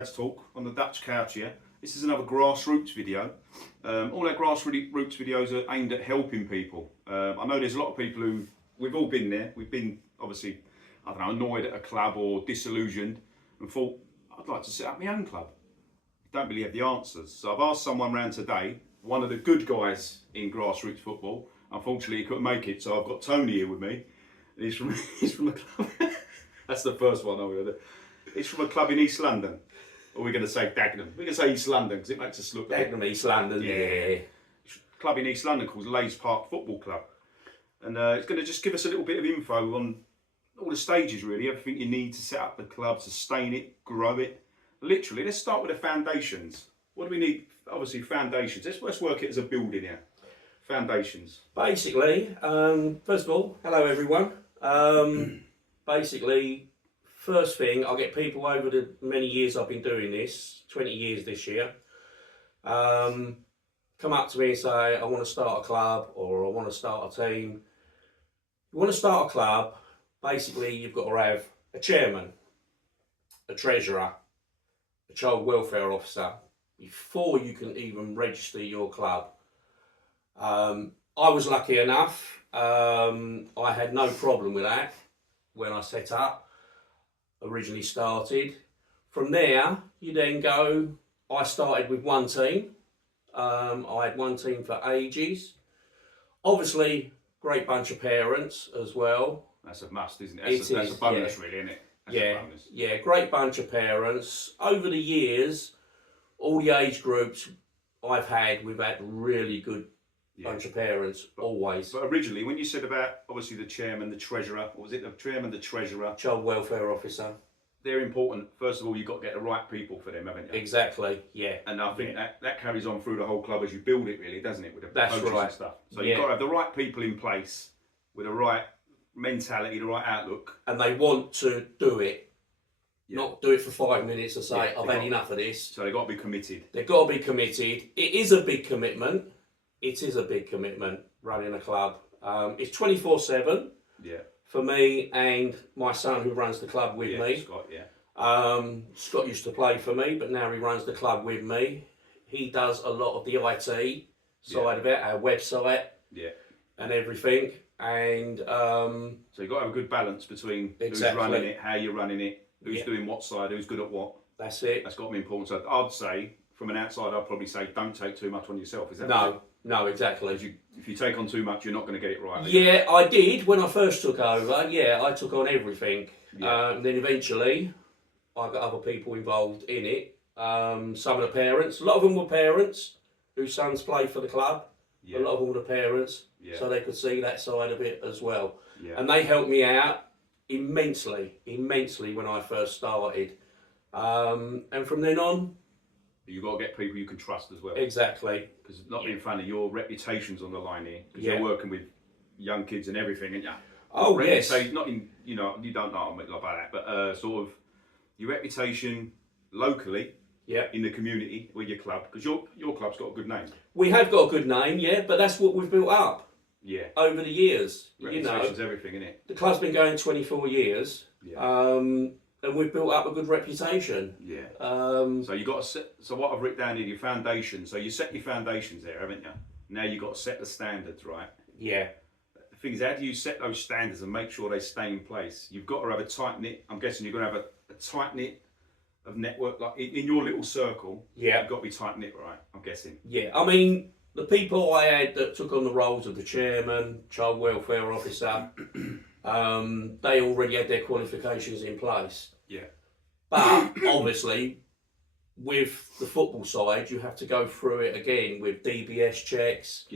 Let's talk on the Dutch couch here. This is another grassroots video. All our grassroots videos are aimed at helping people. I know there's a lot of people who, we've all been there. We've been obviously, I don't know, annoyed at a club or disillusioned and thought, I'd like to set up my own club. Don't really have the answers. So I've asked someone around today, one of the good guys in grassroots football. Unfortunately, he couldn't make it, so I've got Tony here with me. He's from a club. That's the first one I've heard. He's from a club in East London. Or we're going to say Dagenham. We're going to say East London because it makes us look like Dagenham, East London, yeah. Club in East London called Leys Park Football Club. And it's going to just give us a little bit of info on all the stages really, everything you need to set up the club, sustain it, grow it. Literally, let's start with the foundations. What do we need? Obviously foundations. Let's work it as a building here. Foundations. Basically, first of all, hello everyone. Basically, first thing, I get people over the many years I've been doing this, 20 years this year, come up to me and say, I want to start a club or I want to start a team. You want to start a club, basically you've got to have a chairman, a treasurer, a child welfare officer, before you can even register your club. I was lucky enough, I had no problem with that when I set up. Originally started. From there, you then go, I started with one team. I had one team for ages. Obviously, great bunch of parents as well. That's a must, isn't it? That's a bonus, really, isn't it? That's a bonus. Yeah, great bunch of parents. Over the years, all the age groups I've had, we've had really good bunch of parents, always. But originally, when you said about, obviously, the chairman, the treasurer, what was it? The chairman, the treasurer. Child welfare officer. They're important. First of all, you've got to get the right people for them, haven't you? Exactly, yeah. And I think that carries on through the whole club as you build it, really, doesn't it? With the coaches and stuff. So you've got to have the right people in place with the right mentality, the right outlook. And they want to do it. Not do it for 5 minutes and say, I've had enough of this. So they've got to be committed. They've got to be committed. It is a big commitment. It is a big commitment running a club. It's 24/7 for me and my son who runs the club with me. Scott, Scott used to play for me, but now he runs the club with me. He does a lot of the IT side of it, our website and everything. And so you've got to have a good balance between who's running it, how you're running it, who's doing what side, who's good at what. That's it. That's got to be important. So I'd say, from an outside, I'd probably say don't take too much on yourself. Is that No, exactly. If you take on too much, you're not going to get it right. Yeah, I did when I first took over. Yeah, I took on everything. And then eventually, I got other people involved in it. Some of the parents, a lot of them were parents whose sons play for the club. A lot of them were the parents, so they could see that side of it as well. And they helped me out immensely when I first started. And from then on, you've got to get people you can trust as well. Exactly. Because not being funny, your reputation's on the line here. Because you're working with young kids and everything, aren't you? Oh, yes. Not in, you don't know about that, but sort of your reputation locally, in the community with your club, because your club's got a good name. We have got a good name, but that's what we've built up. Over the years. Reputation's everything, isn't it? The club's been going 24 years. And we've built up a good reputation. So you got to set. So what I've written down here, your foundation. So you set your foundations there, haven't you? Now you've got to set the standards, right? Yeah. The thing is, how do you set those standards and make sure they stay in place? You've got to have a tight knit. I'm guessing you're going to have a tight knit of network, like in your little circle. You've got to be tight knit, right? I'm guessing. Yeah. I mean, the people I had that took on the roles of the chairman, child welfare officer. They already had their qualifications in place. But obviously, with the football side, you have to go through it again with DBS checks.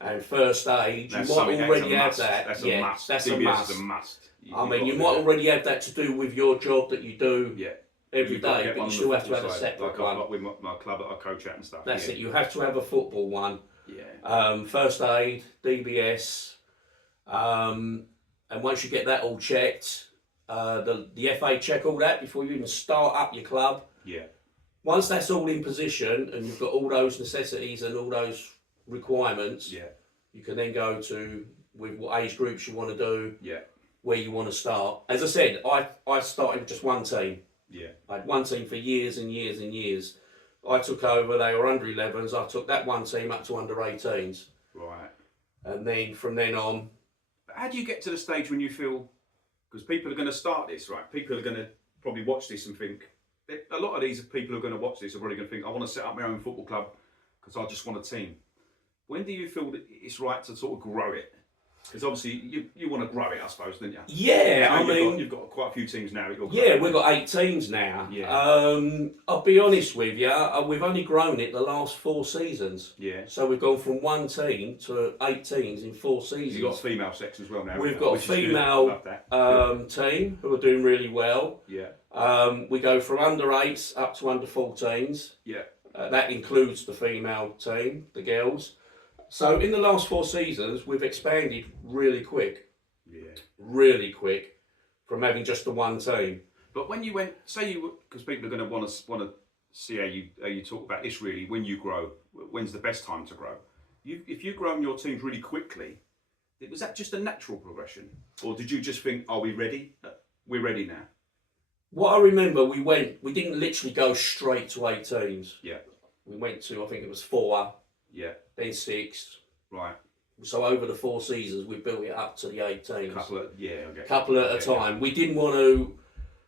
And first aid. You might already have that. That's a must. That's DBS is a must. I mean, you might already have that to do with your job that you do every day, but you still have to have a separate one. Like with my club that I coach at and stuff. That's it. You have to have a football one. First aid, DBS. And once you get that all checked, the FA check all that before you even start up your club. Once that's all in position and you've got all those necessities and all those requirements, you can then go to with what age groups you want to do, where you want to start. As I said, I started with just one team. Yeah. I had one team for years and years and years. I took over, they were under 11s, I took that one team up to under 18s. Right. And then from then on... But how do you get to the stage when you feel, because people are going to start this, right? People are going to probably watch this and think, a lot of these people who are going to watch this are probably going to think, I want to set up my own football club because I just want a team. When do you feel that it's right to sort of grow it? Because obviously you want to grow it, I suppose, don't you? Yeah, so I mean... You've got quite a few teams now. Yeah, we've got 8 teams now. Yeah. I'll be honest with you, we've only grown it the last 4 seasons. Yeah. So we've gone from 1 team to 8 teams in 4 seasons. You've got a female section as well now. We've got a female team who are doing really well. Yeah. We go from under 8s up to under 14s. Yeah. That includes the female team, the girls. So in the last 4 seasons, we've expanded really quick. Yeah. Really quick, from having just the 1 team. But when you went, say you, because people are going to want to see how you talk about this really. When you grow, when's the best time to grow? If you've grown your teams really quickly, was that just a natural progression, or did you just think, are we ready? We're ready now. What I remember, we didn't literally go straight to 8 teams. Yeah. We went to, I think it was 4. Yeah. Then 6. Right. So over the 4 seasons, we built it up to the 8 teams. Couple at a time. We didn't want to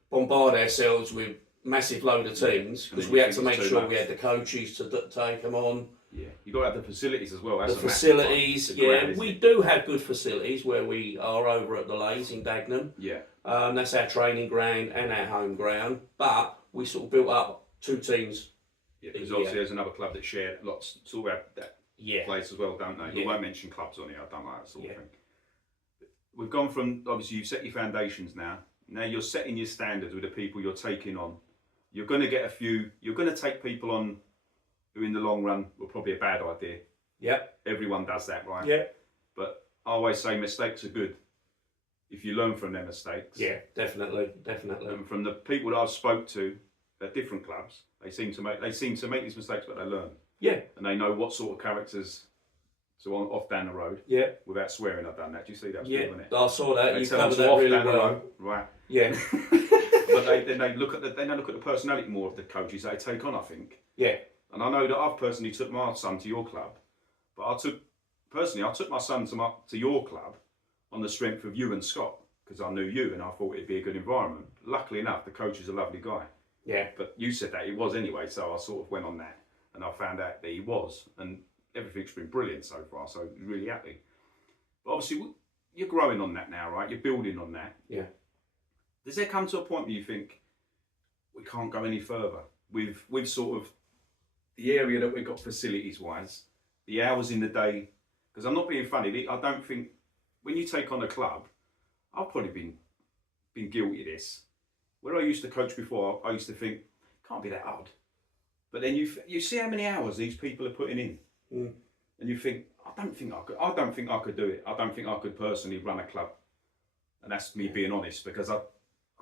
bombard ourselves with massive load of teams because we had to make sure we had the coaches to take them on. Yeah, you got to have the facilities as well. That's the facilities, we do have good facilities where we are over at the Lays in Dagenham. Yeah. That's our training ground and our home ground, but we sort of built up 2 teams. Yeah, because obviously there's another club that shared lots, sort of have that place as well, don't they? Yeah. You won't mention clubs on here, I don't like that sort of thing. We've gone from, obviously you've set your foundations now. Now you're setting your standards with the people you're taking on. You're going to get you're going to take people on who in the long run were probably a bad idea. Yep. Everyone does that, right? Yeah. But I always say mistakes are good if you learn from their mistakes. Yeah, definitely. And from the people that I've spoke to at different clubs, they seem to make these mistakes, but they learn. Yeah. And they know what sort of characters to off down the road. Yeah. Without swearing, I've done that. Do you see that? Yeah. I saw that. You covered that off really down well. The road, right. Yeah. But they look at the personality more of the coaches they take on, I think. Yeah. And I know that I've personally took my son to your club, but I took my son to your club on the strength of you and Scott, because I knew you and I thought it'd be a good environment. Luckily enough, the coach is a lovely guy. Yeah. But you said that he was anyway, so I sort of went on that and I found out that he was, and everything's been brilliant so far, so really happy. But obviously, you're growing on that now, right? You're building on that. Yeah. Does there come to a point where you think we can't go any further with sort of the area that we've got facilities wise, the hours in the day? Because I'm not being funny, I don't think when you take on a club, I've probably been guilty of this. Where I used to coach before, I used to think, can't be that hard. But then you see how many hours these people are putting in, and you think, I don't think I could do it. I don't think I could personally run a club, and that's me being honest, because I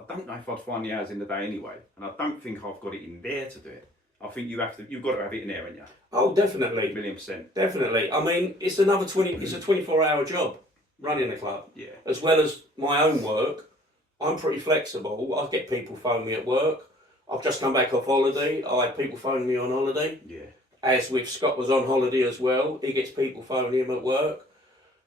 don't know if I'd find the hours in the day anyway, and I don't think I've got it in there to do it. I think you've got to have it in there, haven't you? Oh, definitely. 1,000,000%. Definitely. I mean, it's a 24-hour job running the club. Yeah. As well as my own work, I'm pretty flexible. I get people phone me at work. I've just come back off holiday. I had people phoning me on holiday. Yeah. As with Scott was on holiday as well, he gets people phoning him at work.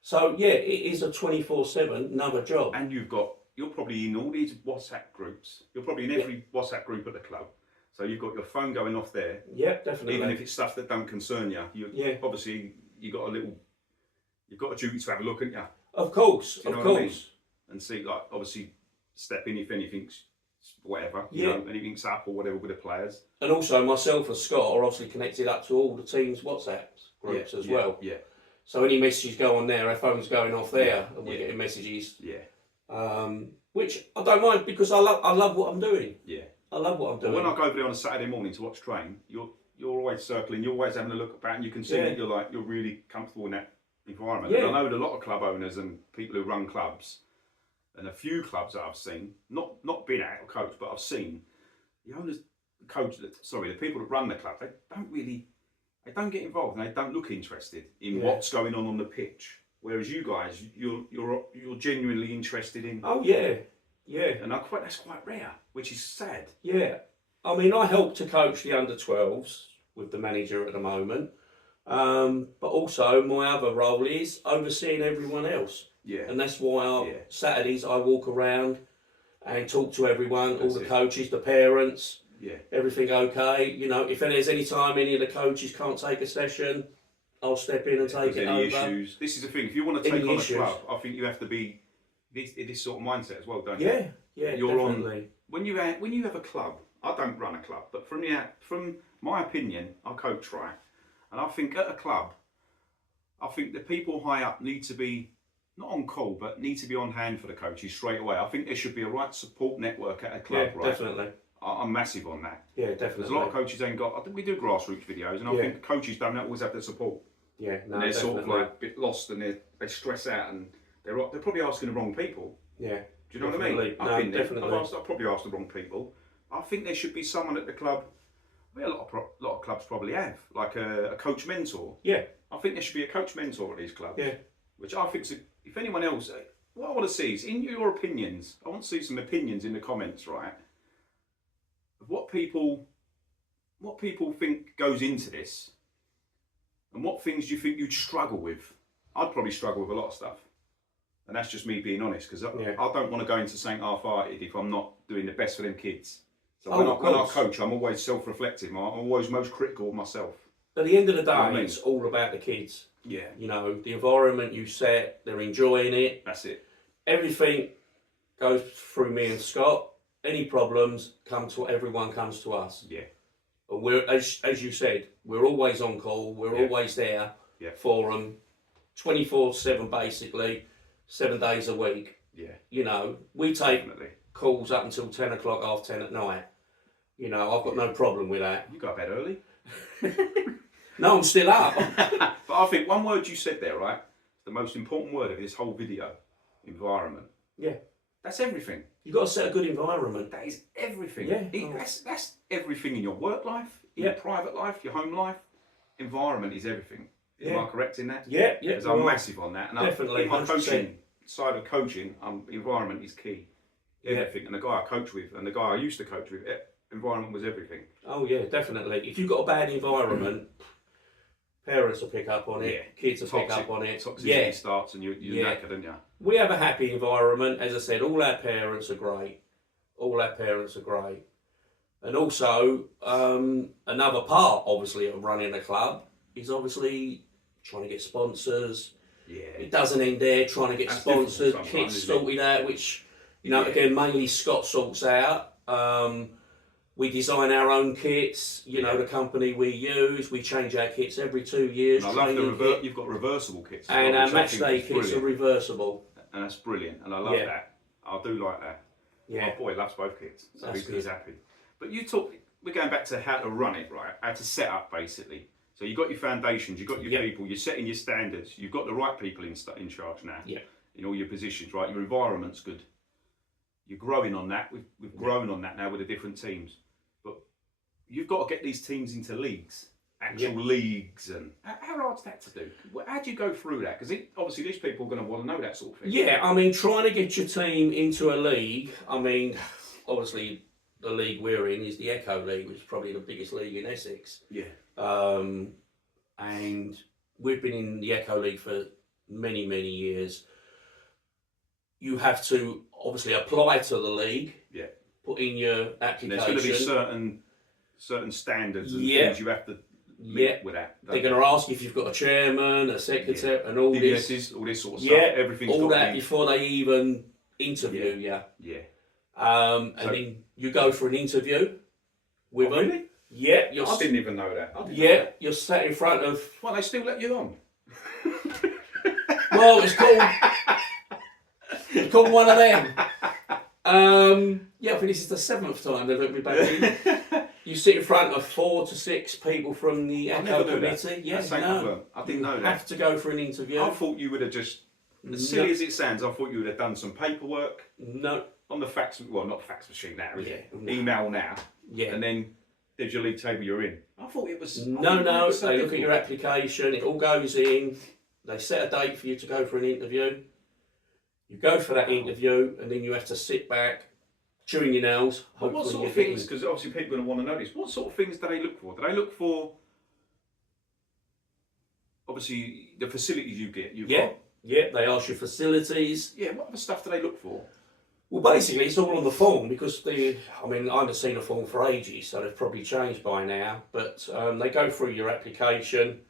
So yeah, it is a 24/7 another job. And you're probably in all these WhatsApp groups. You're probably in every WhatsApp group at the club. So you've got your phone going off there. Yeah, definitely. Even if it's stuff that don't concern you. Obviously you've got a duty to have a look, haven't you? Of course, of course. I mean? And see, like, obviously step in if anything's whatever, anything's up or whatever with the players. And also myself and Scott are obviously connected up to all the team's WhatsApp groups as well. Yeah. So any messages go on there, our phone's going off there, and we're getting messages. Yeah. Which I don't mind, because I love what I'm doing. Yeah. I love what I'm doing. When I go over there on a Saturday morning to watch train, you're always circling, you're always having a look about, and you can see that you're really comfortable in that environment. Yeah. And I know that a lot of club owners and people who run clubs, and a few clubs that I've seen, not been out or coach, but I've seen the owners, the people that run the club, they don't get involved and they don't look interested in what's going on the pitch. Whereas you guys, you're genuinely interested in. Oh yeah, Yeah. And that's quite rare, which is sad. Yeah. I mean, I help to coach the under-12s with the manager at the moment. But also my other role is overseeing everyone else. Yeah. And that's why Yeah. Saturdays I walk around and talk to everyone, all That's the it. coaches, the parents, Yeah. everything okay. You know, if there's any time any of the coaches can't take a session, I'll step in and take If it there's any over. issues. This is the thing. If you want to Any take on issues. a club, I think you have to be this sort of mindset as well, don't you? Yeah, yeah, You're definitely. When you have a club, I don't run a club, but from my opinion, I coach, right? And I think at a club, I think the people high up need to be not on call, but need to be on hand for the coaches straight away. I think there should be a right support network at a club, Yeah, right? definitely. I'm massive on that. Yeah, definitely. There's a lot of coaches ain't got. I think we do grassroots videos, and I think coaches don't always have the support. Yeah, no, And they're definitely. sort of like a bit lost, and they stress out, and they're probably asking the wrong people. Yeah. Do you know definitely. what I mean? No, I've been there. definitely. I've probably asked the wrong people. I think there should be someone at the club. A lot of clubs probably have, like a coach mentor. Yeah. I think there should be a coach mentor at these clubs. Yeah. Which I think, if anyone else, what I want to see is in your opinions. I want to see some opinions in the comments, right? Of what people think goes into this, and what things do you think you'd struggle with? I'd probably struggle with a lot of stuff, and that's just me being honest, because I don't want to go into something half-hearted if I'm not doing the best for them kids. So when I coach, I'm always self-reflective. I'm always most critical of myself. At the end of the day, You know what I mean? it's all about the kids. Yeah, You know, the environment you set, they're enjoying it. that's it. Everything goes through me and Scott. Any problems everyone comes to us. Yeah, And we're, as you said, we're always on call. We're always there for them, 24/7 basically, 7 days a week. yeah. You know, we take Definitely. calls up until 10 o'clock, 10:30 at night. You know, I've got no problem with that. You go to bed early. No, I'm still up. But I think one word you said there, right? The most important word of this whole video, environment. Yeah. That's everything. You've got to set a good environment. That is everything. Yeah. That's everything in your work life, in your private life, your home life. Environment is everything. Am I correct in that? Yeah. Because I'm massive on that. And Definitely. in my 100%. coaching side of coaching, environment is key. Everything. And the guy I coach with and the guy I used to coach with, environment was everything. Oh yeah, definitely. If you've got a bad environment, parents will pick up on it, kids will pick up on it. Toxicity starts and you're knackered, don't you? We have a happy environment. As I said, all our parents are great. All our parents are great. And also, another part, obviously, of running a club is obviously trying to get sponsors. Yeah. It doesn't end there, trying to get That's sponsors, difficult kits sometimes, sorted out, which, you know, again, mainly Scott sorts out. We design our own kits, you know, the company we use. We change our kits every 2 years. And I love you've got reversible kits. And well, our match day kits are reversible. And that's brilliant. And I love that. I do like that. Yeah. My boy loves both kits. So That's he's happy. But we're going back to how to run it, right? How to set up, basically. So you've got your foundations, you've got your people, you're setting your standards, you've got the right people in charge now. Yeah. In all your positions, right? Your environment's good. You're growing on that. We've grown on that now with the different teams. But you've got to get these teams into leagues, actual leagues. And how hard's that to do? How do you go through that? Because obviously these people are going to want to know that sort of thing. Yeah, I mean, trying to get your team into a league, I mean, obviously the league we're in is the Echo League, which is probably the biggest league in Essex. Yeah. And we've been in the Echo League for many, many years. You have to obviously apply to the league. Yeah. Put in your application. And there's going to be certain standards and things you have to meet with that. They're going to ask if you've got a chairman, a secretary, and all DBSs, all this sort of stuff. Yeah, Everything's all got that to be... before they even interview you. Yeah. And then you go for an interview with them. Really? Yeah. I didn't even know that. You're sat in front of... Why, they still let you on? Well, it's called one of them. I think this is the 7th time they've let me back in. You sit in front of 4 to 6 people from the Echo committee. Yeah, I didn't know that. You have to go for an interview. I thought you would have just, as silly as it sounds, I thought you would have done some paperwork. No. On the fax, well, not fax machine now, is it? No. Email now. Yeah. And then there's your league table you're in. I thought it was... No, they look at your application, it all goes in, they set a date for you to go for an interview. You go for that interview, and then you have to sit back, chewing your nails. But what sort of things, because obviously people are going to want to know this, what sort of things do they look for? Do they look for, obviously, the facilities you've got? Yeah, they ask you facilities. Yeah, what other stuff do they look for? Well, basically, it's all on the form because I haven't seen a form for ages, so they've probably changed by now. But they go through your application.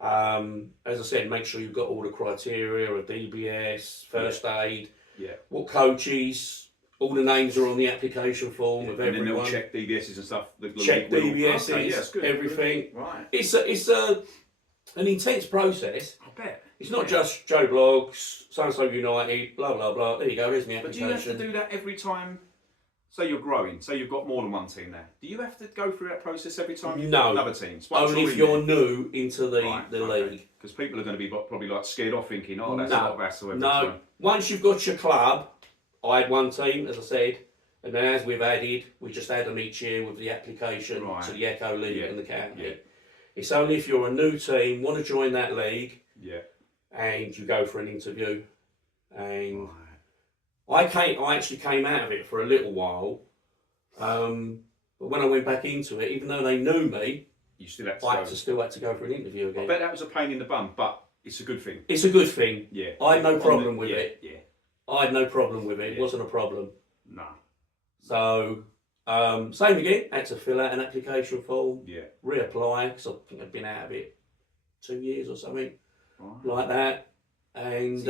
As I said, make sure you've got all the criteria of DBS, first aid, what coaches, all the names are on the application form of everyone. And then they'll check DBSs and stuff. Check DBSs, everything. Right. It's an intense process. I bet. It's not just Joe Blogs, so-and-so United, blah, blah, blah. There you go, there's my application. But do you have to do that every time, say you're growing, say you've got more than one team now? Do you have to go through that process every time you've got another team? Only if you're new into the league. Because people are going to be probably like scared off thinking, oh, that's a lot of hassle every time. Once you've got your club, I had one team, as I said, and then as we've added, we just add them each year with the application to the Echo League and the county. Yeah. It's only if you're a new team, want to join that league, and you go for an interview. And I actually came out of it for a little while, but when I went back into it, even though they knew me, you still had to still had to go for an interview again. I bet that was a pain in the bum, but it's a good thing. It's a good thing. Yeah. I had no problem with it. Yeah. I had no problem with it. It wasn't a problem. No. So, same again. Had to fill out an application form. Yeah. Reapply, because I think I'd been out of it 2 years or something like that. And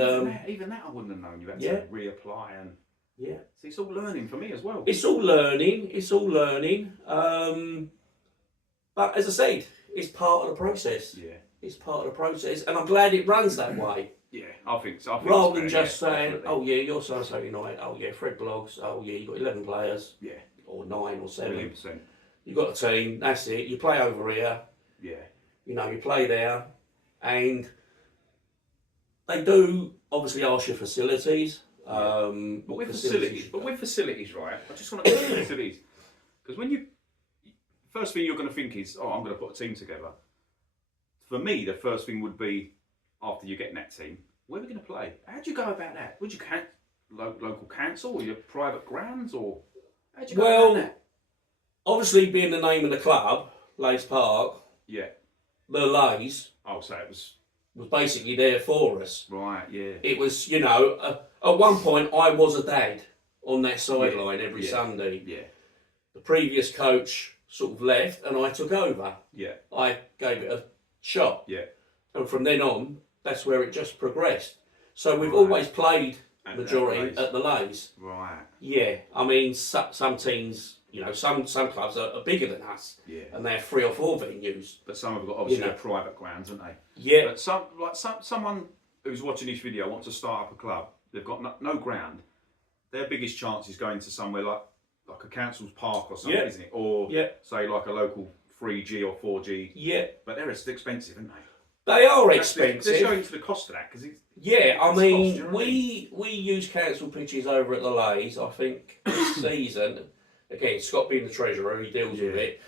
even that I wouldn't have known. You had to reapply and so it's all learning for me as well. It's all learning. But as I said, it's part of the process. Yeah. It's part of the process, and I'm glad it runs that way. Yeah, I think so. Rather than just saying, definitely. Oh yeah, you're so United. Oh yeah, Fred Blogs. Oh yeah, you've got 11 players. Yeah. Or 9 or 7. 100%. You've got a team. That's it. You play over here. Yeah. You play there, and they do obviously ask you facilities. But with facilities, right? I just want to put facilities because when first thing you're going to think is, oh, I'm going to put a team together. For me, the first thing would be after you get in that team, where are we going to play? How do you go about that? Would you local council or your private grounds or how do you go about that? Obviously, being the name of the club, Lays Park. Yeah. The Lays. Oh, so it was basically there for us. Right. Yeah. It was, at one point I was a dad on that sideline every Sunday. Yeah. The previous coach sort of left and I took over. Yeah. I gave it a shot. Yeah. And from then on, that's where it just progressed. So we've always played majority at the Lays. Right. Yeah. I mean, some teams, some clubs are bigger than us. Yeah. And they have 3 or 4 venues. But some have got obviously their private grounds, haven't they? Yeah. But someone who's watching this video wants to start up a club. They've got no ground. Their biggest chance is going to somewhere like a council's park or something, isn't it? Or say like a local 3G or 4G. Yeah. But they're expensive, aren't they? They are expensive. Let's go into the cost of that because we use council pitches over at the Lays. I think this season, again, Scott being the treasurer, he deals with it.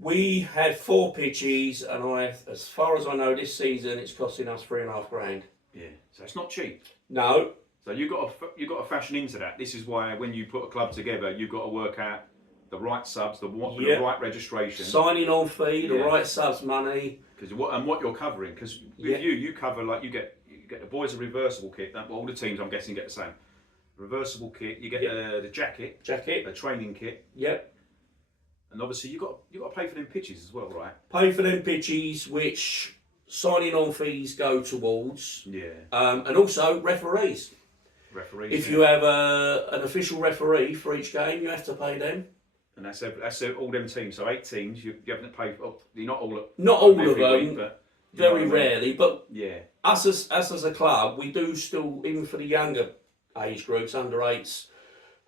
We had 4 pitches, and as far as I know, this season it's costing us $3,500. Yeah, so it's not cheap. No. So you've got to fashion into that. This is why when you put a club together, you've got to work out the right subs, the right registration, signing on fee, the right subs money, and what you're covering. Because with you cover you get the boys a reversible kit. All the teams I'm guessing get the same reversible kit. You get the jacket, the training kit. Yep. And obviously you got to pay for them pitches as well, right? Pay for them pitches, which signing on fees go towards. Yeah. And also referees. If you have an official referee for each game, you have to pay them. And that's all them teams. So 8 teams, you haven't paid. You're not all. Not all of them. Week, but very rarely, but us as a club, we do still, even for the younger age groups, under 8s,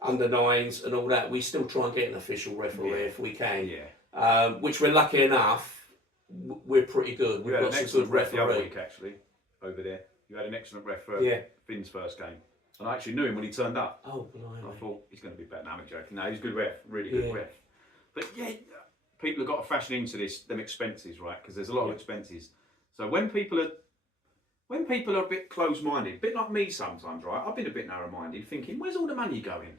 under 9s, and all that, we still try and get an official referee if we can. Yeah. Which we're lucky enough. We're pretty good. We've got some good referees. The other week actually, over there, you had an excellent ref for Finn's first game. And I actually knew him when he turned up. Oh, blimey. I thought he's going to be better. No, I'm joking. No, he's a good ref, really good ref. But people have got to fashion into them expenses, right? Because there's a lot of expenses. So when people are when people are a bit close-minded, a bit like me sometimes, right? I've been a bit narrow-minded, thinking, where's all the money going?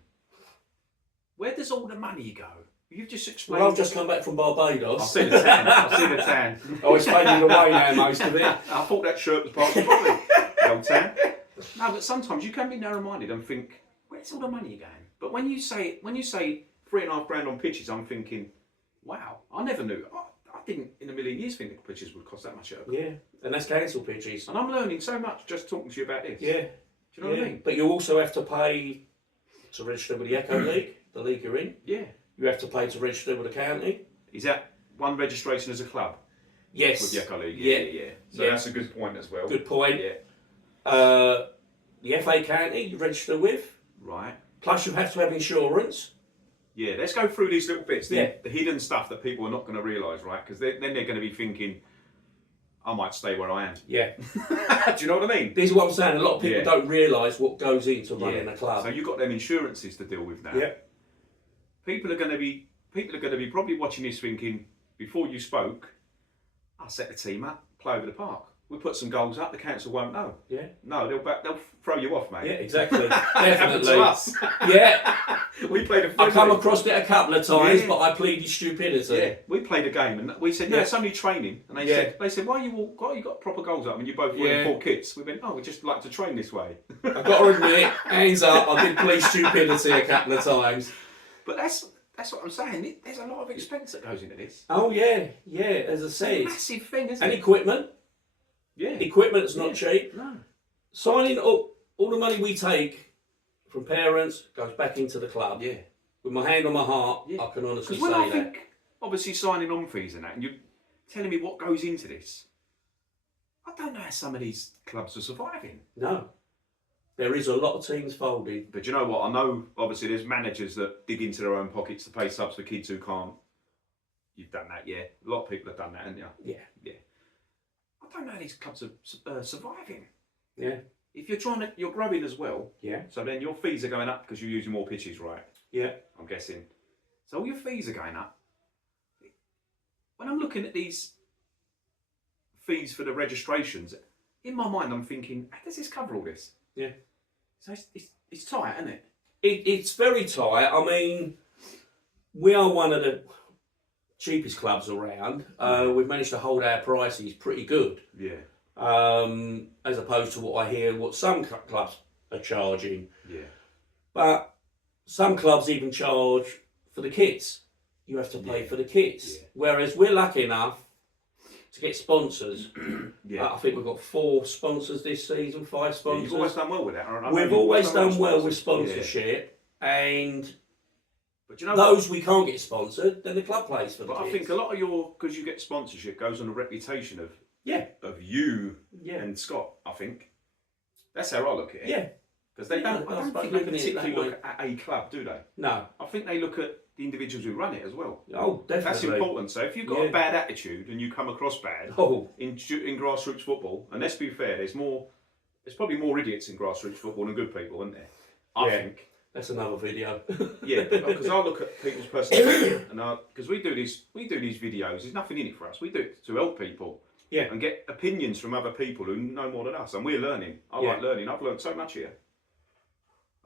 Where does all the money go? You've just explained. Well, I've just come back from Barbados. I've seen the tan. I've seen the tan. Oh, it's fading away now, most of it. I thought that shirt was part of the problem. The old tan. No, but sometimes you can be narrow-minded and think, where's all the money going? But when you say £3.5 grand on pitches, I'm thinking, wow, I never knew. I didn't in a million years think that pitches would cost that much. Yeah, and that's council pitches. And I'm learning so much just talking to you about this. Yeah. Do you know what I mean? But you also have to pay to register with the Echo League, the league you're in. Yeah. You have to pay to register with the county. Is that one registration as a club? Yes. With the Echo League? Yeah. So that's a good point as well. Good point. Yeah. The FA County you register with. Right. Plus you have to have insurance. Yeah, let's go through these little bits, Yeah. the hidden stuff that people are not going to realise, right? Because then they're going to be thinking, I might stay where I am. Yeah. Do you know what I mean? This is what I'm saying. A lot of people don't realise what goes into running a club. So you've got them insurances to deal with now. Yeah. People are going to be probably watching this thinking, before you spoke, I'll set the team up, play over the park. We put some goals up, the council won't know. Yeah. No, they'll throw you off, mate. Yeah, exactly. It happened Definitely. to us. Yeah. We played a I friendly. come across it a couple of times, Yeah. but I pleaded stupidity. Yeah, we played a game and we said, no, Yeah. it's only training. And they said, why you got proper goals up and you both wearing full kits? We went, we just like to train this way. I've got to admit, hands up, I did plead stupidity a couple of times. But that's what I'm saying. There's a lot of expense that goes into this. Oh yeah, as I It's a said. massive thing, isn't And it? equipment. Yeah. Equipment's not cheap. No. Signing up, all the money we take from parents goes back into the club. Yeah. With my hand on my heart, Yeah. I can honestly Because say when I that. think, obviously signing on fees and that, and you're telling me what goes into this, I don't know how some of these clubs are surviving. No. There is a lot of teams folding. But you know what? I know, obviously, there's managers that dig into their own pockets to pay subs for kids who can't. You've done that, yeah. A lot of people have done that, haven't you? Yeah. Yeah. I don't know how these clubs are surviving. Yeah. If you're growing as well. Yeah. So then your fees are going up because you're using more pitches, right? Yeah. I'm guessing. So all your fees are going up. When I'm looking at these fees for the registrations, in my mind I'm thinking, how does this cover all this? Yeah. So it's tight, isn't it? It's very tight. I mean, we are one of the cheapest clubs around. We've managed to hold our prices pretty good. Yeah. As opposed to what I hear what some clubs are charging. Yeah. But some clubs even charge for the kits. You have to pay for the kits. Yeah. Whereas we're lucky enough to get sponsors. Yeah. I think we've got 4 sponsors this season, 5 sponsors. You've always done well with that. We've always done well with sponsorship, and but you know those we can't get sponsored, then the club plays for the But kids. I think a lot of because you get sponsorship goes on a reputation of you and Scott. I think that's how I look at it. Yeah. Because they don't. I don't think they particularly look at a club, do they? No. I think they look at the individuals who run it as well. Oh, definitely. That's important. So if you've got a bad attitude and you come across bad in grassroots football, and let's be fair, there's probably more idiots in grassroots football than good people, isn't there? I think. That's another video. Yeah, because I look at people's personality, and because we do these videos. There's nothing in it for us. We do it to help people. Yeah. And get opinions from other people who know more than us, and we're learning. I like learning. I've learned so much here.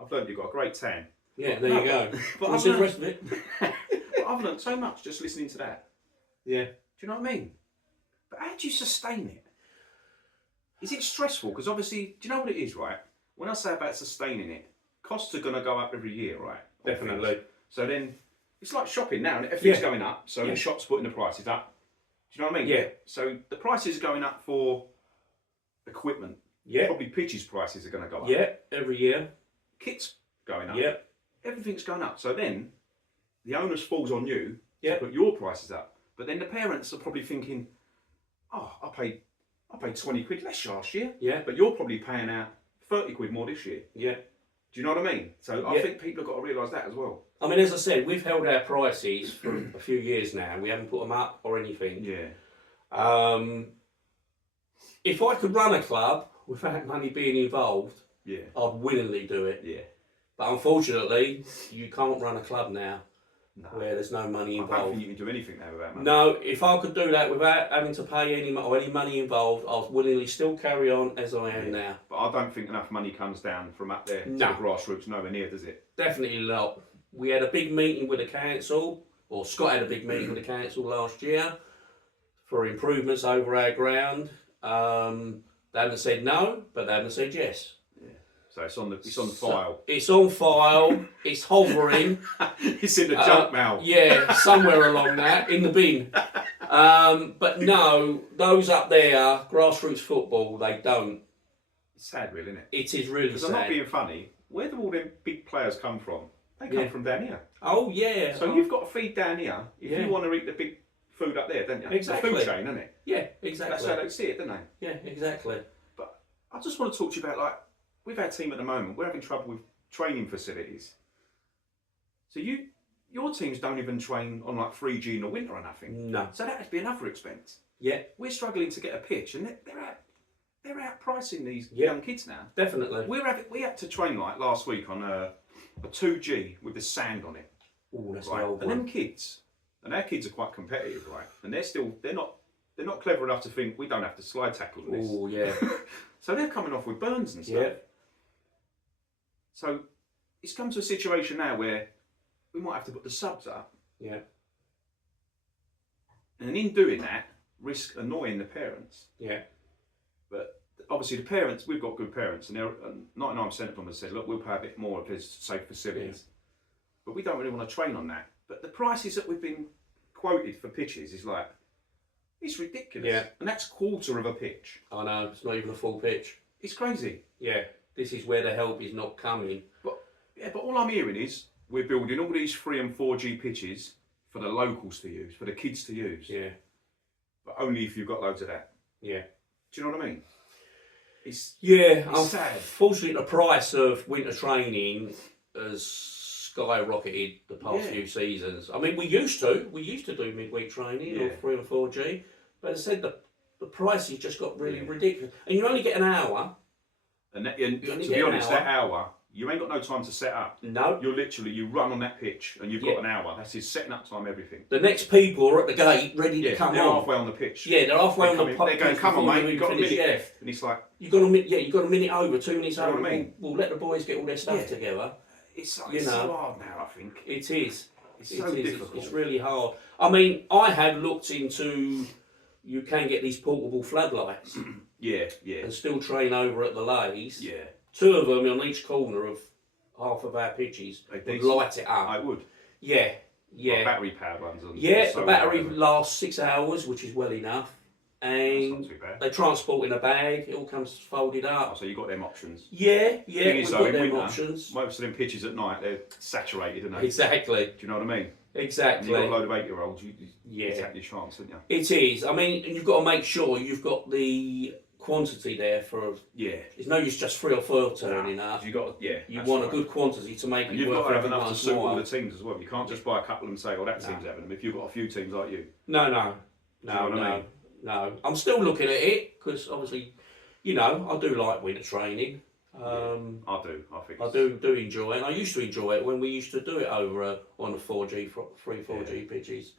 I've learned you've got a great tan. Yeah, there you go. But I've seen the rest of it. But I've learned so much just listening to that. Yeah. Do you know what I mean? But how do you sustain it? Is it stressful? Because obviously, do you know what it is, right? When I say about sustaining it, costs are going to go up every year, right? Definitely. So then, it's like shopping now, and everything's going up. So the shop's putting the prices up. Do you know what I mean? Yeah. So the prices are going up for equipment. Yeah. Probably pitches prices are going to go up. Yeah, every year. Kits going up. Yeah. Everything's going up. So then, the onus falls on you Yeah. to put your prices up. But then the parents are probably thinking, I paid 20 quid less last year. Yeah. But you're probably paying out 30 quid more this year. Yeah. Do you know what I mean? So I think people have got to realise that as well. I mean, as I said, we've held our prices for a few years now. We haven't put them up or anything. Yeah. If I could run a club without money being involved, Yeah. I'd willingly do it. Yeah. But unfortunately, you can't run a club now. No. where there's no money I don't involved. think you can do anything there without money. No, if I could do that without having to pay any money involved, I'd willingly still carry on as I am now. But I don't think enough money comes down from up there to the grassroots, nowhere near, does it? Definitely not. We had a big meeting with the council, or Scott had a big meeting with the council last year for improvements over our ground. They haven't said no, but they haven't said yes. So it's on file. It's on file. It's hovering. It's in the junk mail. Yeah, somewhere along that, in the bin. But no, those up there, grassroots football, they don't. It's sad, really, isn't it? It is really sad. Because I'm not being funny. Where do all them big players come from? They come from down here. Oh, yeah. So you've got to feed down here if you want to eat the big food up there, don't you? Exactly. It's a food chain, isn't it? Yeah, exactly. That's how they see it, don't they? Yeah, exactly. But I just want to talk to you about, like, with our team at the moment, we're having trouble with training facilities. So your teams don't even train on like 3G in the winter or nothing. No. So that would be another expense. Yeah. We're struggling to get a pitch, and they're outpricing these young kids now. Definitely. We had to train like last week on a 2G with the sand on it. Oh, that's right? the old And one. them kids, and our kids are quite competitive, right? And they're not clever enough to think we don't have to slide tackle this. Oh, yeah. So they're coming off with burns and stuff. Yeah. So it's come to a situation now where we might have to put the subs up. Yeah. And in doing that, risk annoying the parents. Yeah. But obviously the parents, we've got good parents, and 99% of them have said, look, we'll pay a bit more if there's safe facilities. But we don't really want to train on that. But the prices that we've been quoted for pitches is like, it's ridiculous. Yeah. And that's quarter of a pitch. I know, it's not even a full pitch. It's crazy. Yeah. This is where the help is not coming. But all I'm hearing is we're building all these 3 and 4G pitches for the locals to use, for the kids to use. Yeah. But only if you've got loads of that. Yeah. Do you know what I mean? It's sad. Unfortunately, the price of winter training has skyrocketed the past few seasons. I mean, we used to do midweek training or 3 and 4G, but as I said, the prices just got really ridiculous. And you only get an hour. And to be honest, that hour, you ain't got no time to set up. No. You run on that pitch and you've got an hour. That's his setting up time, everything. The next people are at the gate ready to come they're on. halfway on the pitch. Yeah, they're halfway on the pitch. They're going, come on, mate, you've got a minute. And it's like... You got a minute over, 2 minutes over. What I mean? We'll let the boys get all their stuff together. It's so hard now, I think. It is. It's so difficult. It's really hard. I mean, I have looked into... You can get these portable floodlights. Yeah. And still train over at the Lays. Yeah. 2 of them on each corner of half of our pitches would light it up. I would. Yeah. Like battery powered ones. The battery lasts 6 hours, which is well enough. And that's not too bad. they transport in a bag. It all comes folded up. Oh, so you've got them options. Yeah. Thing is, we've though, got in them winter, options. most of them pitches at night, they're saturated, aren't they? Exactly. Do you know what I mean? Exactly. And you've got a load of 8-year-olds, you take your chance, don't you? It is. I mean, and you've got to make sure you've got the quantity there for... Yeah. It's no use just 3 or 4 turning up. You want a good quantity to make and it you've work got to have enough to everyone's suit all while. the teams as well. You can't just buy a couple and say, oh, that team's having them. If you've got a few teams like you. No. I'm still looking at it because obviously, I do like winter training. I do. I do enjoy it. And I used to enjoy it when we used to do it over on the 4G pitches.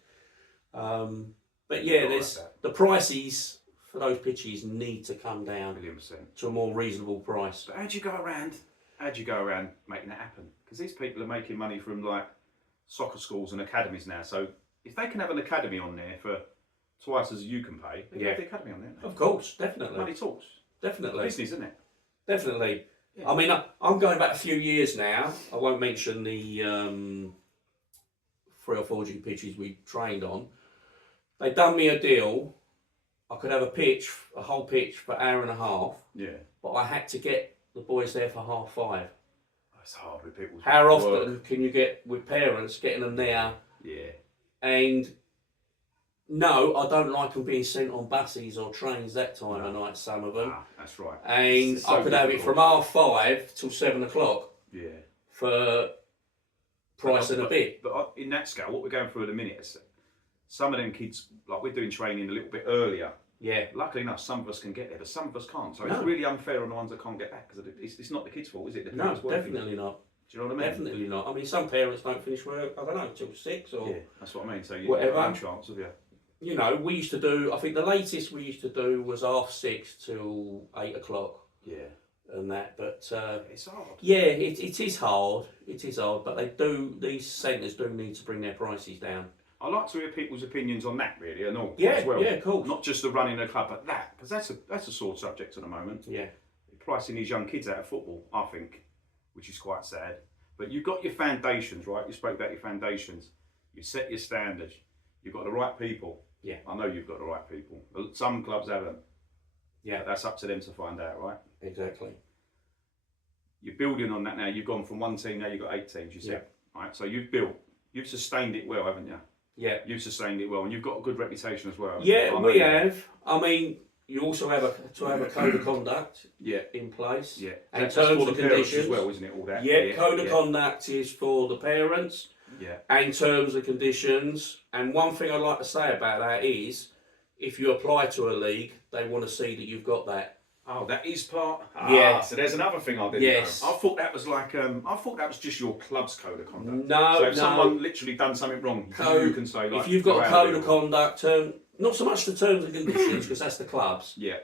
But yeah, the prices for those pitches need to come down 1,000,000%. to a more reasonable price. But how do you go around making that happen? Because these people are making money from like soccer schools and academies now. So if they can have an academy on there for twice as you can pay, they can have the academy on there. Of course, definitely. Money talks. Definitely. Business, isn't it? Definitely. Yeah. I mean, I'm going back a few years now. I won't mention the 3 or 4G pitches we trained on. They done me a deal. I could have a whole pitch for an hour and a half. Yeah. But I had to get the boys there for 5:30. It's hard with people. How often can you get with parents getting them there? Yeah. And no, I don't like them being sent on buses or trains that time of night, some of them. That's right. And I could have it from 5:30 till 7 o'clock. Yeah. For price and a bit. But in that scale, what we're going through at the minute is some of them kids, like we're doing training a little bit earlier. Yeah. Luckily enough, some of us can get there, but some of us can't. So it's really unfair on the ones that can't get back because it's not the kids' fault, is it? No, definitely not. Do you know what I mean? Definitely not. I mean, some parents don't finish work, I don't know, till 6 or Yeah, that's what I mean. So you whatever. have no chance, have you? You know, we used to do, I think the latest we used to do was 6:30 till 8 o'clock. Yeah. And that, but It's hard. yeah, it is hard. It is hard, but these centres do need to bring their prices down. I like to hear people's opinions on that, really, and all Yeah, as well. yeah, cool. Not just the running a club, but that, because that's a sore subject at the moment. Yeah, Pricing these young kids out of football, I think, which is quite sad. But you've got your foundations, right? You spoke about your foundations. You set your standards. You've got the right people. Yeah. I know you've got the right people. Some clubs haven't. Yeah. But that's up to them to find out, right? Exactly. You're building on that now. You've gone from one team, now you've got 8 teams, you said. Yeah. Right? So you've sustained it well, haven't you? Yeah. You've sustained it well, and you've got a good reputation as well. Yeah, we have. I mean, you also have to have a code of conduct in place. Yeah. And That's terms for and the parents conditions as well, isn't it? All that. Yeah, code of conduct is for the parents. Yeah. And terms and conditions. And one thing I'd like to say about that is, if you apply to a league, they want to see that you've got that. Oh, that is part. Yeah. So there's another thing I didn't Yes. know. I thought that was like I thought that was just your club's code of conduct. No, So if no. someone literally done something wrong, you can say like. If you've got a go out code of conduct, not so much the terms and conditions because that's the clubs. Yeah.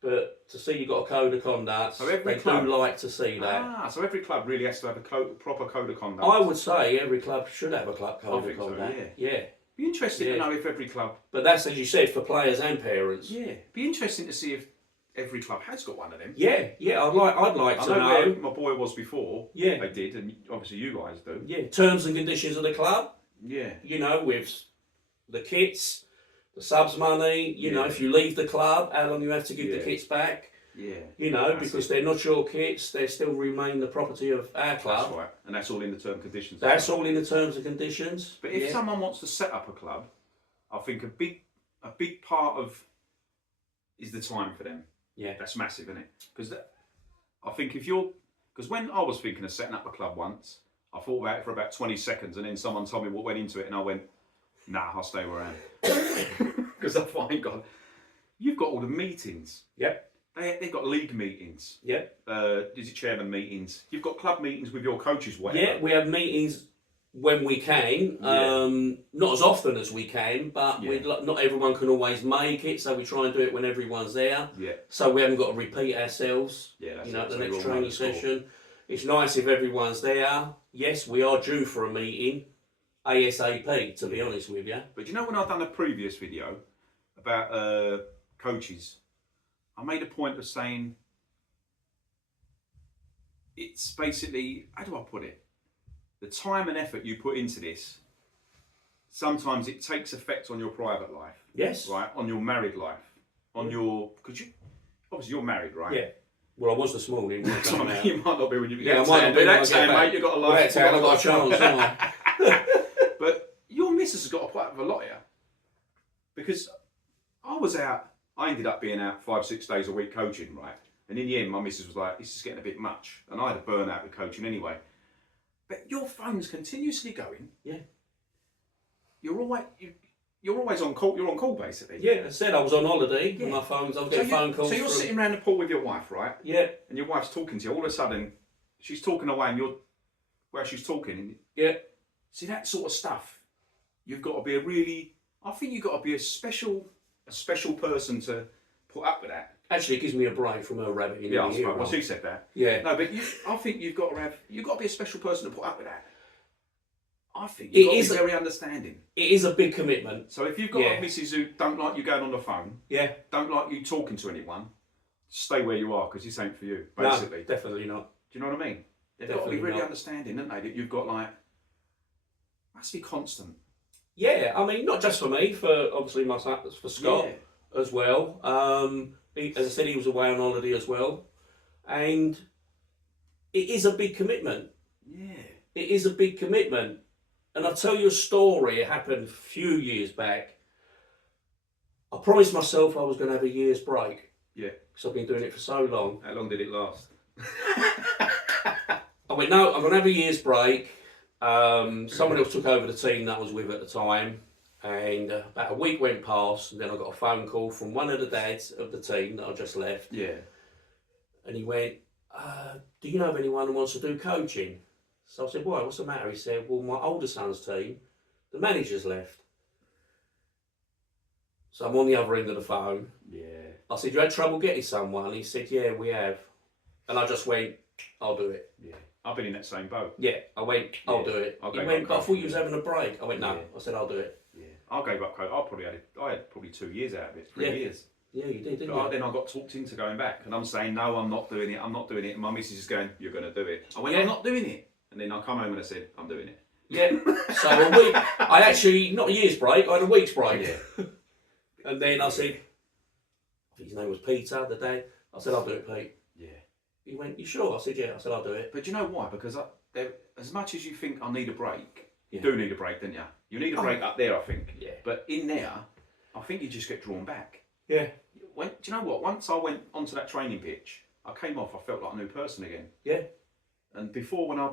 But to see you've got a code of conduct, So every they club, do like to see that. So every club really has to have a proper code of conduct. I would say every club should have a club I code of think so, conduct. yeah. Be interesting to know if every club. But that's, as you said, for players and parents. Yeah. Be interesting to see if every club has got one of them. Yeah, I'd like to know. Where my boy was before. Yeah. They did, and obviously you guys do. Yeah, terms and conditions of the club. Yeah. You know, with the kits, the subs money. You know, if you leave the club, how long you have to give the kits back. Yeah. You know, because they're not your kits, they still remain the proproperty of our club. That's right, and that's all in the terms and conditions. That's all in the terms and conditions. But if someone wants to set up a club, I think a big part of is the time for them. Yeah, that's massive, isn't it? Because I think because when I was thinking of setting up a club once, I thought about it for about 20 seconds, and then someone told me what went into it, and I went, "Nah, I'll stay where I am." Because I find you've got all the meetings. Yep. They've got league meetings. Yep. Is it chairman meetings? You've got club meetings with your coaches, whatever. Yeah, we have meetings when we can. Not as often as we can, but not everyone can always make it, so we try and do it when everyone's there. Yeah. So we haven't got to repeat ourselves. Yeah, that's at the so next you're all training session. It's nice if everyone's there. Yes, we are due for a meeting ASAP, to be honest with you. But you know, when I've done a previous video about coaches, I made a point of saying it's basically, how do I put it? The time and effort you put into this, sometimes it takes effect on your private life. Yes. Right? On your married life. On your, obviously you're married, right? Yeah. Well, I was this morning. You might not be when you get I might not be that's how, mate, you've got a life. That's how I've got a chance, haven't I? But your missus has got to put up with a lot here. Because I ended up being out 5-6 days a week coaching, right? And in the end, my missus was like, "This is getting a bit much." And I had a burnout with coaching anyway. But your phone's continuously going. Yeah. You're always on call. You're on call, basically. Yeah, I said I was on holiday. Yeah. My phone's. I'm getting phone calls. So you're sitting around the pool with your wife, right? Yeah. And your wife's talking to you. All of a sudden, she's talking away, and you're where she's talking. Yeah. See, that sort of stuff. You've got to be I think you've to be a special person to put up with that. Actually, it gives me a break from her rabbit in the ear. Well, she said that. Yeah. No, but I think you've got to be a special person to put up with that. I think you've got to be very understanding. It is a big commitment. So if you've got a missus who don't like you going on the phone, don't like you talking to anyone, stay where you are because this ain't for you, basically. No, definitely not. Do you know what I mean? They've got to be really understanding, haven't they? That you've got must be constant. Yeah, I mean, not just for me, for obviously my son, for Scott as well. As I said, he was away on holiday as well. And it is a big commitment. Yeah. It is a big commitment. And I'll tell you a story. It happened a few years back. I promised myself I was going to have a year's break. Yeah. Because I've been doing it for so long. How long did it last? I went, no, I'm going to have a year's break. Someone else took over the team that I was with at the time. And about a week went past, and then I got a phone call from one of the dads of the team that I just left. Yeah. And he went, do you know of anyone who wants to do coaching? So I said, why? What's the matter? He said, well, my older son's team, the manager's left. So I'm on the other end of the phone. Yeah. I said, you had trouble getting someone? He said, yeah, we have. And I just went, I'll do it. Yeah. I've been in that same boat. Yeah, I went, I'll do it. He went, but I thought you was having a break. I went, no. I said, I'll do it. Yeah. I gave up coach. I had probably 2 years out of it, 3 years. Yeah, you did, didn't But you? then I got talked into going back, and I'm saying, no, I'm not doing it, I'm not doing it. And my missus is going, you're going to do it. I went, I'm not doing it. And then I come home and I said, I'm doing it. Yeah. So a week, I actually, not a year's break, I had a week's break. Yeah. And then I said, I think his name was Peter the day. I said, I'll do it, Pete. Yeah. He went, you sure? I said, yeah. I said, I'll do it. But do you know why? Because as much as you think I need a break, you Yeah. do need a break, don't you? You need a break up there, I think. Yeah. But in there, I think you just get drawn back. Yeah. Do you know what? Once I went onto that training pitch, I came off, I felt like a new person again. Yeah. And before, when I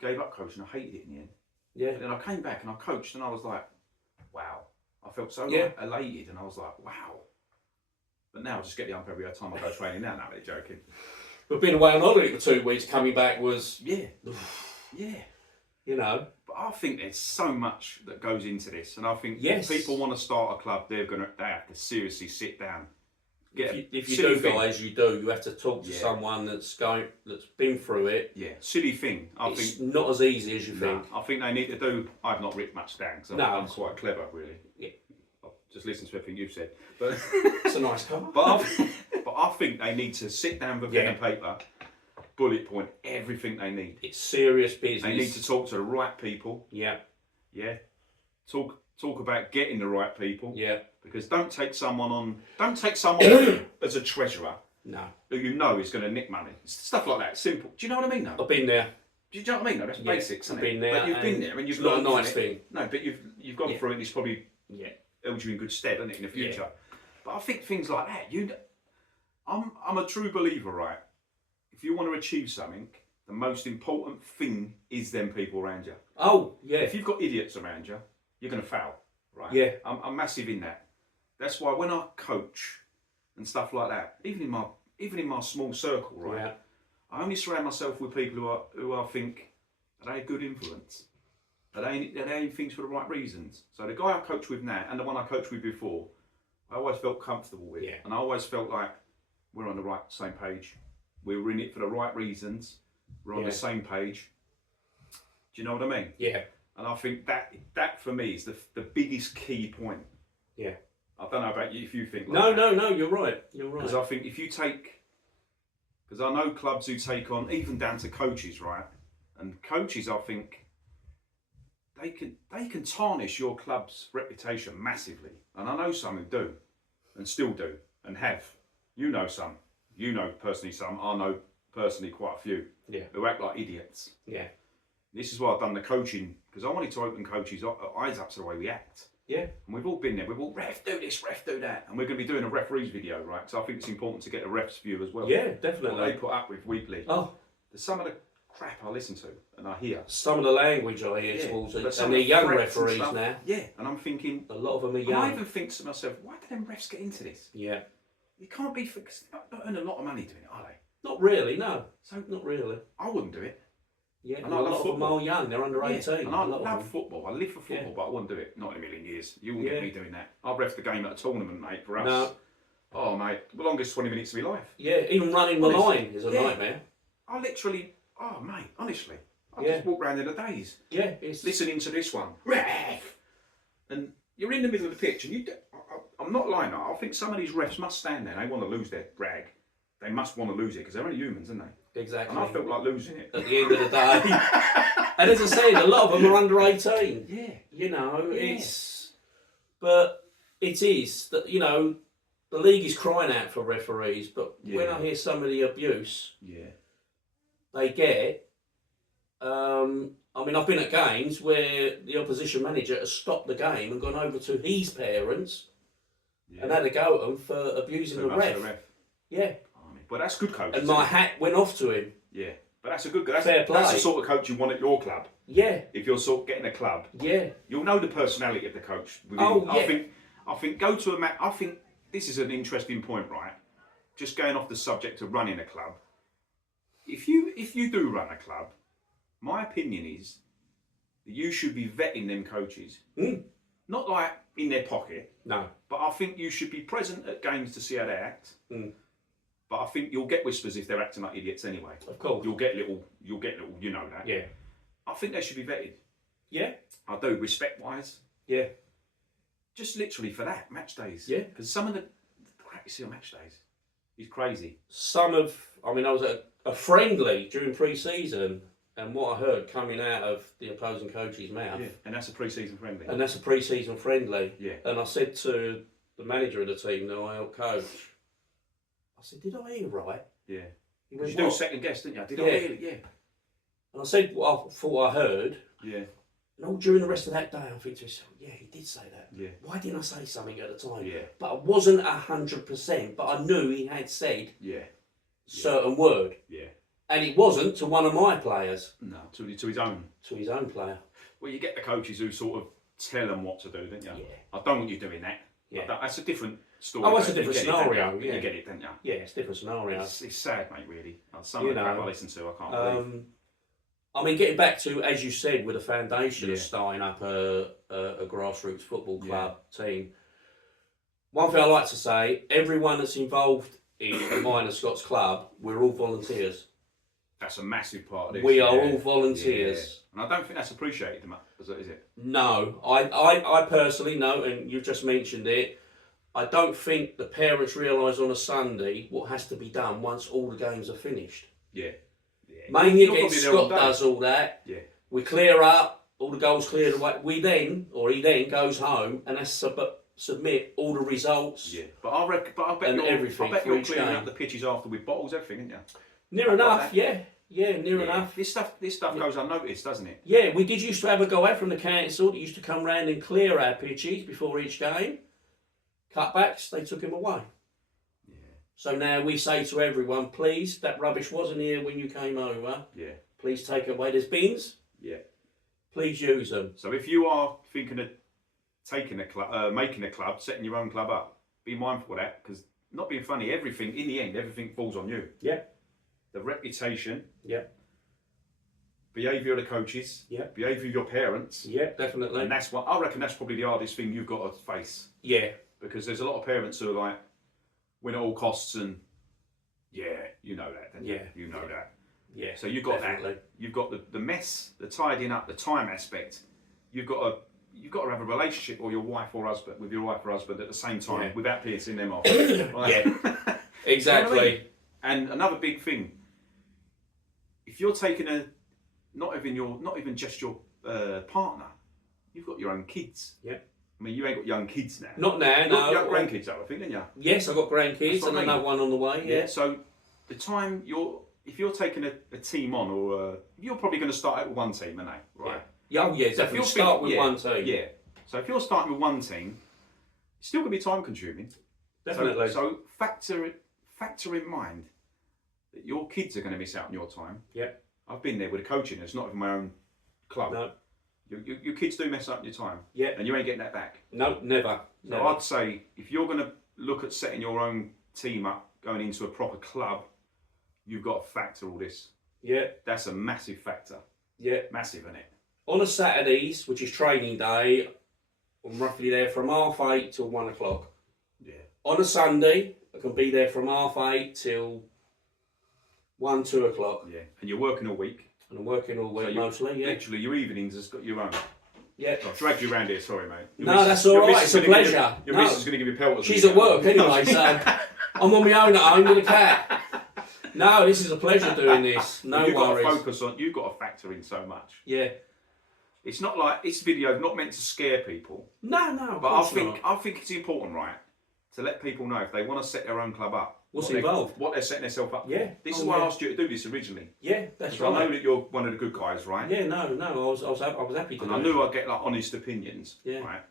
gave up coaching, I hated it in the end. Yeah. And then I came back and I coached, and I was like, wow. I felt so elated, and I was like, wow. But now I just get the ump every time I go training now. No, they're joking. But being away on holiday for 2 weeks, coming back was, Yeah. Yeah. you know. But I think there's so much that goes into this, and I think Yes. if people want to start a club, they have to seriously sit down. If you do, guys, you do. You have to talk to someone that's been through it. Yeah, silly thing. It's not as easy as you think. I think they need to do. I've not written much down because I'm quite clever, really. Yeah. I've just listen to everything you've said, but It's a nice cover. but I think they need to sit down with a pen and paper, bullet point everything they need. It's serious business. They need to talk to the right people. Yeah. Yeah. Talk about getting the right people. Yeah. Because don't take someone on as a treasurer. No. Who you know is going to nick money. Stuff like that. Simple. Do you know what I mean? Though? I've been there. Do you know what I mean? Though? That's basics. I've isn't it? been there. But you've been there and you've it's not a learned nice from it. thing. No, but you've gone through it. And it's probably held you in good stead, hasn't it, in the future? Yeah. But I think things like that. I'm a true believer, right? If you want to achieve something, the most important thing is them people around you. Oh yeah. If you've got idiots around you, you're going to fail, right? Yeah. I'm massive in that. That's why when I coach and stuff like that, even in my small circle, right? Yeah. I only surround myself with people who I think are they a good influence. Are they in things for the right reasons? So the guy I coach with now and the one I coached with before, I always felt comfortable with, and I always felt like we're on the same page. We were in it for the right reasons. We're on the same page. Do you know what I mean? Yeah. And I think that for me is the biggest key point. Yeah. I don't know about you if you think like No, that. no, you're right. You're right. Because I think if you take, because I know clubs who take on, even down to coaches, right? And coaches, I think, they can tarnish your club's reputation massively. And I know some who do, and still do, and have. You know some. You know personally some. I know personally quite a few. Yeah. Who act like idiots. Yeah. This is why I've done the coaching, because I wanted to open coaches' eyes up to the way we act. Yeah. And we've all been there. We've all, ref, do this, ref, do that. And we're going to be doing a referees video, right? So I think it's important to get a ref's view as well. Yeah, definitely. What they put up with weekly. Oh. There's some of the crap I listen to and I hear. Some of the language I hear towards it. And they're young referees now. Yeah, and I'm thinking... A lot of them are young. I even think to myself, why do them refs get into this? Yeah. It can't be... Because they're not earn a lot of money doing it, are they? Not really, no. So not really. I wouldn't do it. Yeah, and I love football. A lot of them are young. They're under 18. And I love football. I live for football, but I wouldn't do it. Not in a million years. You wouldn't get me doing that. I've ref the game at a tournament, mate, for us. No. Oh, mate, the longest 20 minutes of my life. Yeah, even running the line is a nightmare. I literally, oh, mate, honestly, I just walk around in a daze. Yeah, it's... Listening to this one. Ref! And you're in the middle of the pitch, and I'm not lying, I think some of these refs must stand there. They want to lose their brag. They must want to lose it, because they're only humans, aren't they? Exactly. And I felt like losing it. At the end of the day. And as I said, a lot of them are under 18. Yeah. You know, it's... But it is, that you know, the league is crying out for referees, but when I hear some of the abuse they get, I mean, I've been at games where the opposition manager has stopped the game and gone over to his parents and had a go at them for abusing the ref. Yeah. But that's good coaching. And my hat went off to him. Yeah. But that's a good coach. Fair play. That's the sort of coach you want at your club. Yeah. If you're sort of getting a club. Yeah. You'll know the personality of the coach. Oh, yeah. I think go to a match. I think this is an interesting point, right? Just going off the subject of running a club. If you do run a club, my opinion is that you should be vetting them coaches. Not like in their pocket. No. But I think you should be present at games to see how they act. But I think you'll get whispers if they're acting like idiots anyway. Of course. You'll get little, you know that. Yeah. I think they should be vetted. Yeah. I do, respect-wise. Yeah. Just literally for that, match days. Yeah. Because some of the crap you see on match days is crazy. I was at a friendly during pre-season, and what I heard coming out of the opposing coach's mouth. Yeah. And that's a pre-season friendly. And that's a pre-season friendly. Yeah. And I said to the manager of the team that I helped coach, I said, did I hear right? Yeah. He went, You do a second guess, didn't you? Did I really? Yeah. And I said what I thought I heard. Yeah. And all during the rest of that day, I'm thinking to myself, yeah, he did say that. Yeah. Why didn't I say something at the time? Yeah. But I wasn't 100%, but I knew he had said certain word. Yeah. And it wasn't to one of my players. No, to his own. To his own player. Well, you get the coaches who sort of tell them what to do, don't you? Yeah. I don't want you doing that. Yeah. That's a different story. Oh, that's a You different get scenario. You get it, don't you? Yeah, it's a different scenario. It's sad, mate, really. Some of the crap I listen to, I can't believe. I mean, getting back to, as you said, with the foundation of starting up a grassroots football club team, one thing I like to say, everyone that's involved in the Minor Scots Club, we're all volunteers. That's a massive part of this. We are all volunteers. Yeah. And I don't think that's appreciated, is it? No, I personally know, and you just mentioned it, I don't think the parents realise on a Sunday what has to be done once all the games are finished. Yeah. Mainly against Scott does all that. Yeah. We clear up, all the goals cleared away. He then goes home and has to submit all the results. Yeah. But I bet you're clearing up the pitches after with bottles, everything, isn't you? Near enough, yeah. Yeah, near enough. This stuff goes unnoticed, doesn't it? Yeah, we did used to have a go out from the council that used to come round and clear our pitches before each game. Cutbacks, they took him away. Yeah. So now we say to everyone, please, that rubbish wasn't here when you came over. Yeah. Please take it away. There's bins. Yeah. Please use them. So if you are thinking of taking a club, making a club, setting your own club up, be mindful of that, because not being funny, everything in the end, everything falls on you. Yeah. The reputation. Yeah. Behaviour of the coaches. Yeah. Behaviour of your parents. Yeah, definitely. And that's what I reckon. That's probably the hardest thing you've got to face. Yeah. Because there's a lot of parents who are like, win at all costs, and you know that, don't you? You know that. Yeah. So you've got that. You've got the mess, the tidying up, the time aspect. You've got to have a relationship with your wife or husband at the same time without pissing them off. Right? Yeah. Exactly. You know what I mean? And another big thing, if you're taking not even just your partner, you've got your own kids. Yeah. I mean, you ain't got young kids now. Not now, no. You've got grandkids, though, I think, haven't you? Yes, I've got grandkids and another one on the way. Yeah. So the time if you're taking a team on, or you're probably going to start out with one team, aren't they? Right. Yeah. Oh, yeah. So definitely start with one team. Yeah. So if you're starting with one team, it's still going to be time consuming. Definitely. So factor in mind that your kids are going to miss out on your time. Yeah. I've been there with a coaching. It's not even my own club. No. Your kids do mess up your time. Yeah. And you ain't getting that back. No, never. So I'd say if you're going to look at setting your own team up, going into a proper club, you've got to factor all this. Yeah. That's a massive factor. Yeah. Massive, isn't it? On a Saturdays, which is training day, I'm roughly there from 8:30 till 1 o'clock. Yeah. On a Sunday, I can be there from 8:30 till 1, 2 o'clock. Yeah. And you're working all week. And I'm working all week mostly, yeah. Literally, your evenings has got your own. Yeah. I've dragged you around here, sorry, mate. No, that's all right, it's a pleasure. Your missus is going to give you pelters. She's at work anyway, so I'm on my own at home with a cat. No, this is a pleasure doing this. No you've worries. Got to focus on. You've got to factor in so much. Yeah. It's not like this video is not meant to scare people. No. But I think it's important, right, to let people know if they want to set their own club up. What's involved? What they're setting themselves up. Yeah. This is why I asked you to do this originally. Yeah, that's right. I know that you're one of the good guys, right? Yeah, no. I was happy to. And I knew I'd get like honest opinions. Yeah. Right.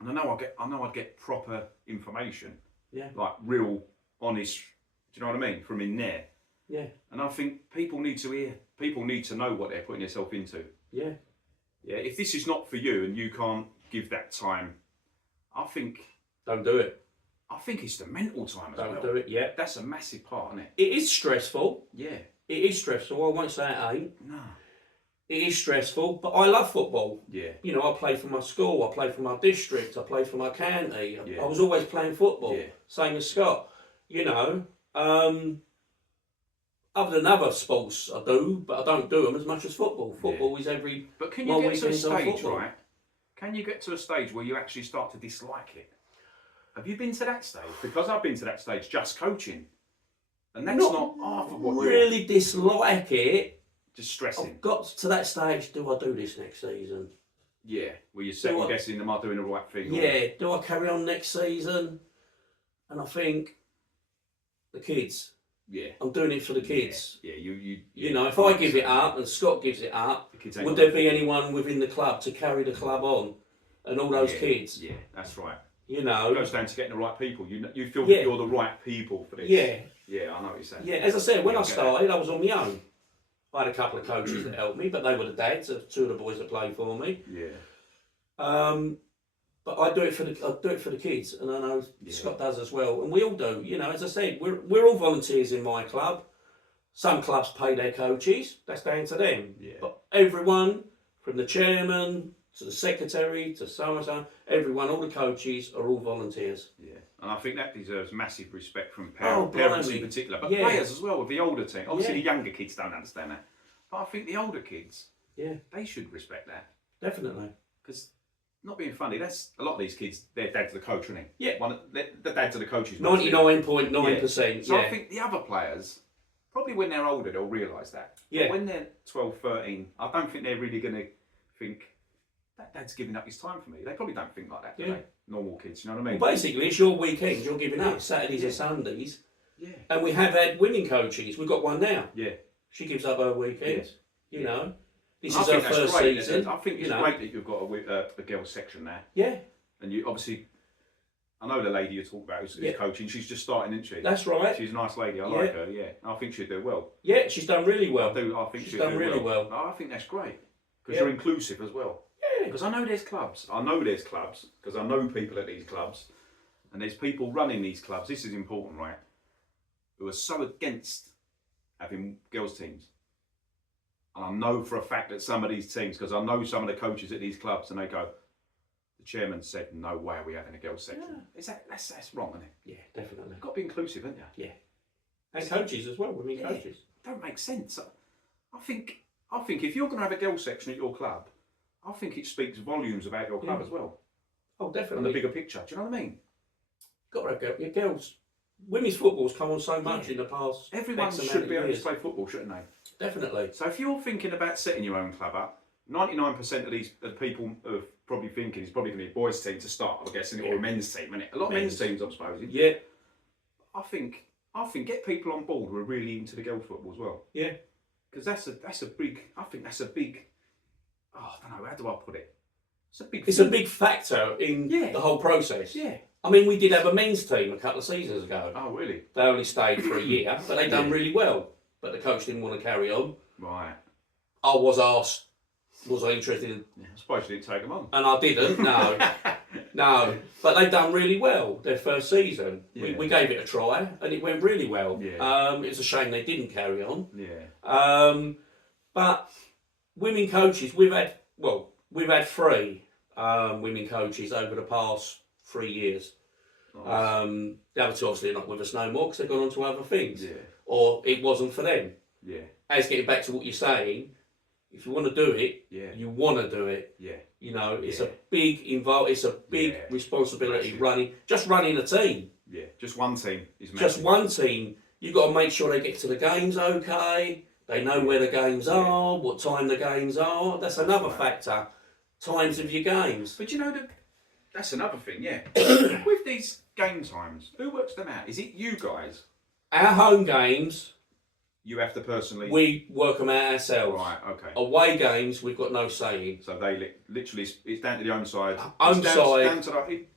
And I know I'd get proper information. Yeah. Like real, honest. Do you know what I mean? From in there. Yeah. And I think people need to know what they're putting themselves into. Yeah. Yeah. If this is not for you and you can't give that time, I think. Don't do it. I think it's the mental time as well. Don't do it, yeah. That's a massive part, isn't it? It is stressful. Yeah. It is stressful. I won't say it ain't. No. it is stressful, but I love football. Yeah. You know, I play for my school, I play for my district, I play for my county. Yeah. I was always playing football, Yeah. same as Scott. You know, other than other sports I do, but I don't do them as much as football. Football is every. But can you get to a stage, right? Can you get to a stage where you actually start to dislike it? Have you been to that stage? Because I've been to that stage just coaching. And that's not half of what really dislike it. Just stressing. I've got to that stage, do I do this next season? Yeah, where you're second guessing, am I doing the right thing? Yeah, do I carry on next season? And I think, the kids. Yeah. I'm doing it for the kids. Yeah, you know, if I give it up and Scott gives it up, would there be anyone within the club to carry the club on? And all those kids? Yeah, that's right. You know. It goes down to getting the right people. You feel that you're the right people for this. Yeah. Yeah, I know what you're saying. Yeah, as I said, when I started, I was on my own. I had a couple of coaches that helped me, but they were the dads of two of the boys that played for me. Yeah. But I do it for the kids, and I know Scott does as well, and we all do. You know, as I said, we're all volunteers in my club. Some clubs pay their coaches; that's down to them. Yeah. But everyone, from the chairman to the secretary to so and so, everyone, all the coaches are all volunteers. Yeah, and I think that deserves massive respect from parents in particular, but players as well with the older team. Obviously, the younger kids don't understand that, but I think the older kids, they should respect that. Definitely, because. Not being funny, that's a lot of these kids, their dad's the coach, isn't he? Yeah. The dads are the coaches. 99.9%. So I think the other players, probably when they're older, they'll realise that. Yeah. But when they're 12, 13, I don't think they're really going to think, that dad's giving up his time for me. They probably don't think like that, do they? Normal kids, you know what I mean? Well, basically, it's your weekends, you're giving up, Saturdays and Sundays. Yeah. And we have had women coaches. We've got one now. Yeah. She gives up her weekends, you know. This is her first season. I think it's great that you've got a girls section there. Yeah. And you obviously, I know the lady you talk about who's coaching. She's just starting, isn't she? That's right. She's a nice lady. I like her. Yeah. I think she'll do well. Yeah, she's done really well. I think she's done really well. I think that's great because you're inclusive as well. Yeah. Because I know there's clubs. Because I know people at these clubs, and there's people running these clubs. This is important, right? Who are so against having girls teams. And I know for a fact that some of these teams, because I know some of the coaches at these clubs, and they go, the chairman said, no way are we having a girls section. Yeah. That's wrong, isn't it? Yeah, definitely. You've got to be inclusive, haven't you? Yeah. And coaches as well, women coaches. Don't make sense. I think if you're going to have a girls section at your club, I think it speaks volumes about your club as well. Oh, definitely. And the bigger picture. Do you know what I mean? Got to have your girls. Women's football's come on so much in the past. Everyone should be able to play football, shouldn't they? Definitely. So if you're thinking about setting your own club up, 99% of these people are probably thinking it's probably going to be a boys' team to start, I guess, or a men's team, isn't it? A lot of men's teams, I'm supposing. Yeah. I think get people on board who are really into the girls' football as well. Yeah. Because that's a big. I think that's a big. Oh, I don't know. How do I put it? It's a big factor in the whole process. Yeah. I mean, we did have a men's team a couple of seasons ago. Oh, really? They only stayed for a year, but they done really well. But the coach didn't want to carry on. Right. I was asked, was I interested in... I suppose you didn't take them on. And I didn't, no. No. But they done really well their first season. Yeah. We gave it a try, and it went really well. Yeah. It's a shame they didn't carry on. Yeah. But women coaches, we've had 3 women coaches over the past 3 years. Nice. The other 2 obviously are not with us no more because they've gone on to other things. Yeah. Or it wasn't for them. Yeah. As getting back to what you're saying, if you want to do it, you want to do it. Yeah. You know, it's a big it's a big responsibility running a team. Yeah. Just one team is massive. Just one team. You've got to make sure they get to the games okay. They know where the games are, what time the games are. That's another factor. Times of your games. But you know that's another thing, yeah. With these game times, who works them out? Is it you guys? Our home games, you have to personally... We work them out ourselves. Right, okay. Away games, we've got no say in. So they literally, it's down to the home side.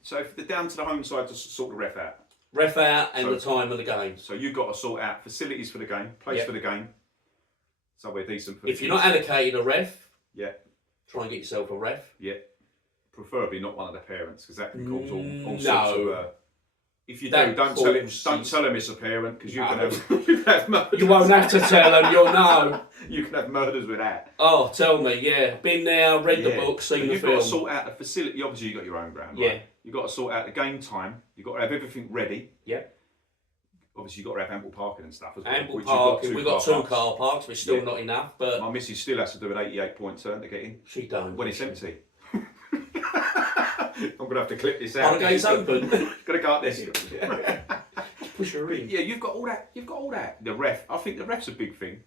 So if they're down to the home side to sort the ref out. Ref out and the time of the game. So you've got to sort out facilities for the game, place for the game, somewhere decent for If you're not allocated a ref, try and get yourself a ref. Yeah. Preferably not one of the parents, because that can cause all sorts of If you That do, don't tell him it's a parent, because you can have murders. You won't have to tell them, you'll know. You can have murders with that. Oh, tell me, yeah. Been there, read the book, seen the You've film. got to sort out the facility. Obviously, you've got your own ground, right? You've got to sort out the game time. You've got to have everything ready. Yeah. Obviously, you've got to have ample parking and stuff as well. Ample parking. We've got two car parks, which is still not enough. But my missus still has to do an 88-point turn to get in. She don't. When it's empty. I'm going to have to clip this out. Oh, the gate's open. Got to go up this. Push her in. Yeah, you've got all that. You've got all that. The ref. I think the ref's a big thing.